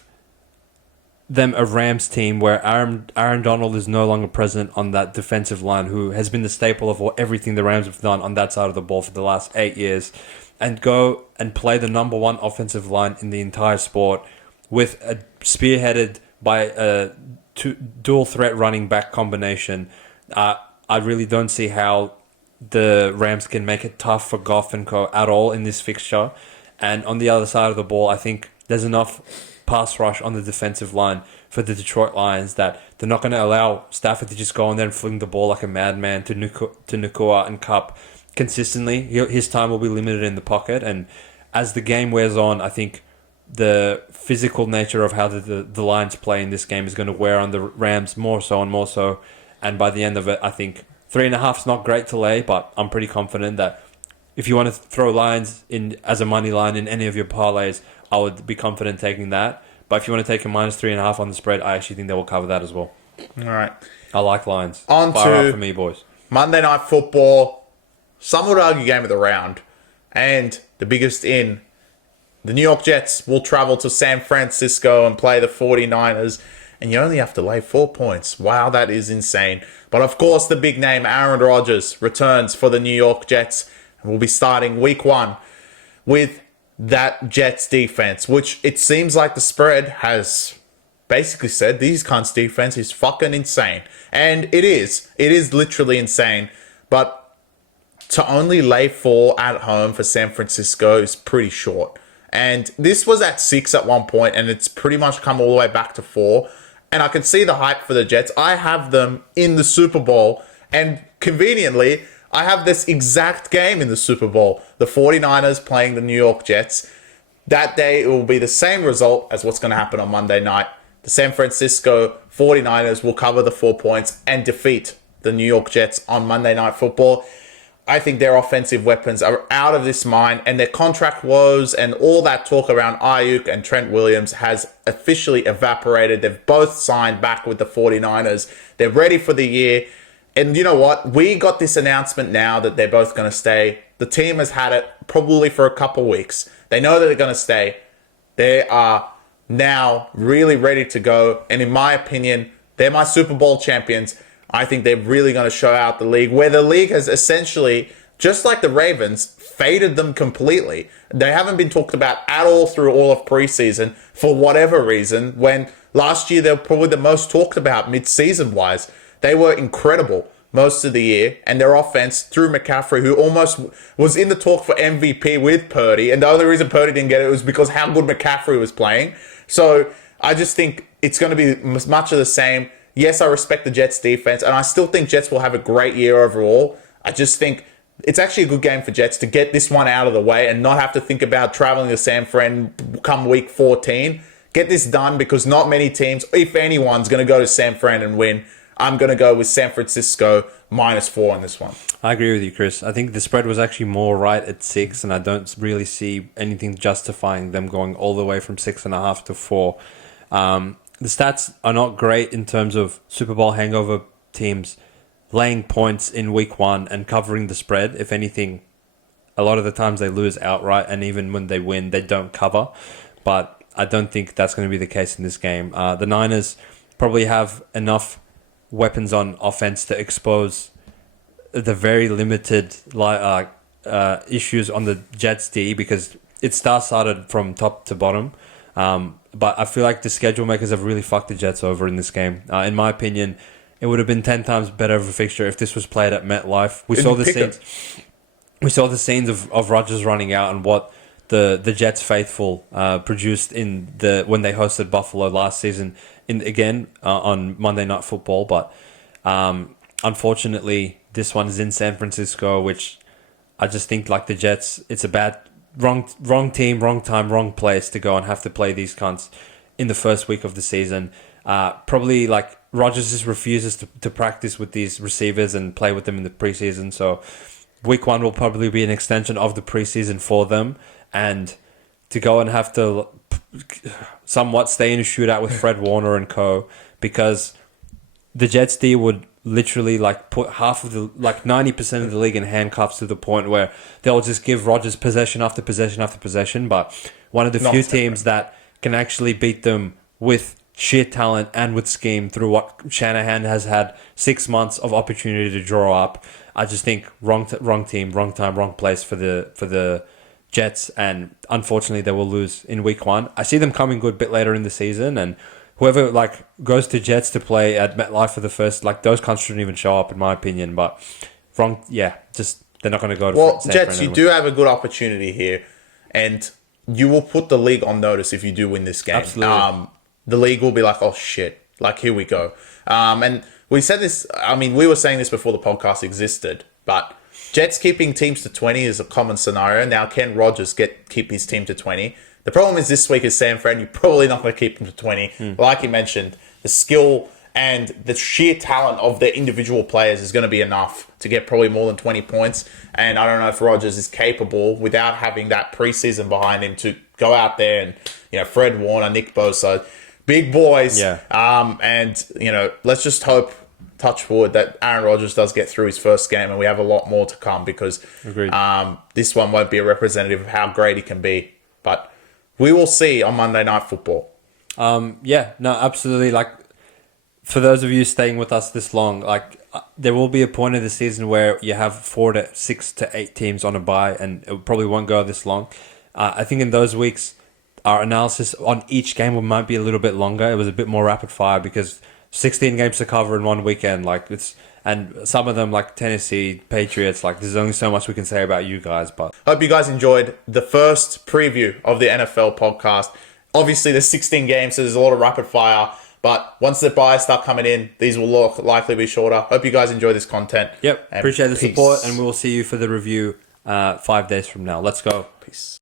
them a Rams team where Aaron Donald is no longer present on that defensive line, who has been the staple of everything the Rams have done on that side of the ball for the last 8 years, and go and play the number one offensive line in the entire sport with a spearheaded by a dual threat running back combination. I really don't see how the Rams can make it tough for Goff and co at all in this fixture. And on the other side of the ball, I think there's enough pass rush on the defensive line for the Detroit Lions that they're not going to allow Stafford to just go in there and fling the ball like a madman to Nakua and Kupp consistently. His time will be limited in the pocket, and as the game wears on, I think the physical nature of how the Lions play in this game is going to wear on the Rams more so and more so. And by the end of it, I think 3.5 is not great to lay, but I'm pretty confident that if you want to throw Lions in as a money line in any of your parlays, I would be confident taking that. But if you want to take a -3.5 on the spread, I actually think they will cover that as well. All right. I like Lions. On Fire to up for me, boys. Monday Night Football. Some would argue game of the round. And the biggest in. The New York Jets will travel to San Francisco and play the 49ers. And you only have to lay 4 points. Wow, that is insane. But of course, the big name, Aaron Rodgers, returns for the New York Jets. And will be starting week 1 with that Jets defense, which it seems like the spread has basically said these cunts' defense is fucking insane. And it is. It is literally insane. But to only lay 4 at home for San Francisco is pretty short. And this was at 6 at one point, and it's pretty much come all the way back to 4. And I can see the hype for the Jets. I have them in the Super Bowl, and conveniently, I have this exact game in the Super Bowl. The 49ers playing the New York Jets. That day, it will be the same result as what's going to happen on Monday night. The San Francisco 49ers will cover the 4 points and defeat the New York Jets on Monday Night Football. I think their offensive weapons are out of this mind, and their contract woes and all that talk around Ayuk and Trent Williams has officially evaporated. They've both signed back with the 49ers. They're ready for the year. And you know what? We got this announcement now that they're both going to stay. The team has had it probably for a couple weeks. They know that they're going to stay. They are now really ready to go. And in my opinion, they're my Super Bowl champions. I think they're really going to show out the league, where the league has essentially, just like the Ravens, faded them completely. They haven't been talked about at all through all of preseason for whatever reason, when last year they were probably the most talked about mid-season wise. They were incredible most of the year, and their offense through McCaffrey, who almost was in the talk for MVP with Purdy, and the only reason Purdy didn't get it was because how good McCaffrey was playing. So I just think it's going to be much of the same. Yes, I respect the Jets defense, and I still think Jets will have a great year overall. I just think it's actually a good game for Jets to get this one out of the way and not have to think about traveling to San Fran come week 14. Get this done, because not many teams, if anyone's going to go to San Fran and win. I'm going to go with San Francisco -4 on this one. I agree with you, Chris. I think the spread was actually more right at 6, and I don't really see anything justifying them going all the way from 6.5 to 4. The stats are not great in terms of Super Bowl hangover teams laying points in week 1 and covering the spread. If anything, a lot of the times they lose outright, and even when they win, they don't cover. But I don't think that's going to be the case in this game. The Niners probably have enough weapons on offense to expose the very limited issues on the Jets D, because it started from top to bottom. But I feel like the schedule makers have really fucked the Jets over in this game. In my opinion, it would have been 10 times better of a fixture if this was played at MetLife. We saw the scenes of Rodgers running out and what the Jets faithful produced when they hosted Buffalo last season on Monday Night Football. But unfortunately, this one is in San Francisco, which I just think, like the Jets, it's a bad wrong team, wrong time, wrong place to go and have to play these cunts in the first week of the season. Probably like Rodgers just refuses to practice with these receivers and play with them in the preseason. So week 1 will probably be an extension of the preseason for them. And to go and have to somewhat stay in a shootout with Fred Warner and co, because the Jets D would literally like put 90% of the league in handcuffs to the point where they'll just give Rodgers possession after possession after possession. But one of the few teams that can actually beat them with sheer talent and with scheme through what Shanahan has had 6 months of opportunity to draw up. I just think wrong team, wrong time, wrong place for the Jets, and unfortunately they will lose in week 1. I see them coming good a bit later in the season, and whoever like goes to Jets to play at MetLife for the first, like those cunts shouldn't even show up in my opinion. But just they're not going to go to Jets. You do have a good opportunity here, and you will put the league on notice if you do win this game. Absolutely. The league will be like, oh shit, like here we go. And we said this, I mean, we were saying this before the podcast existed, but Jets keeping teams to 20 is a common scenario. Now, can Rodgers keep his team to 20? The problem is this week is San Fran. You're probably not going to keep him to 20. Like you mentioned, the skill and the sheer talent of the individual players is going to be enough to get probably more than 20 points. And I don't know if Rodgers is capable, without having that preseason behind him, to go out there and, Fred Warner, Nick Bosa, big boys. Yeah. And, let's just hope, touch wood, that Aaron Rodgers does get through his first game, and we have a lot more to come, because this one won't be a representative of how great he can be. But we will see on Monday Night Football. Absolutely. Like, for those of you staying with us this long, there will be a point of the season where you have 4 to 6 to 8 teams on a bye, and it probably won't go this long. I think in those weeks, our analysis on each game might be a little bit longer. It was a bit more rapid fire because 16 games to cover in one weekend. And some of them, like Tennessee, Patriots, there's only so much we can say about you guys. But hope you guys enjoyed the first preview of the NFL podcast. Obviously, there's 16 games, so there's a lot of rapid fire. But once the buys start coming in, these will likely be shorter. Hope you guys enjoy this content. Yep, appreciate the support, and we'll see you for the review 5 days from now. Let's go. Peace.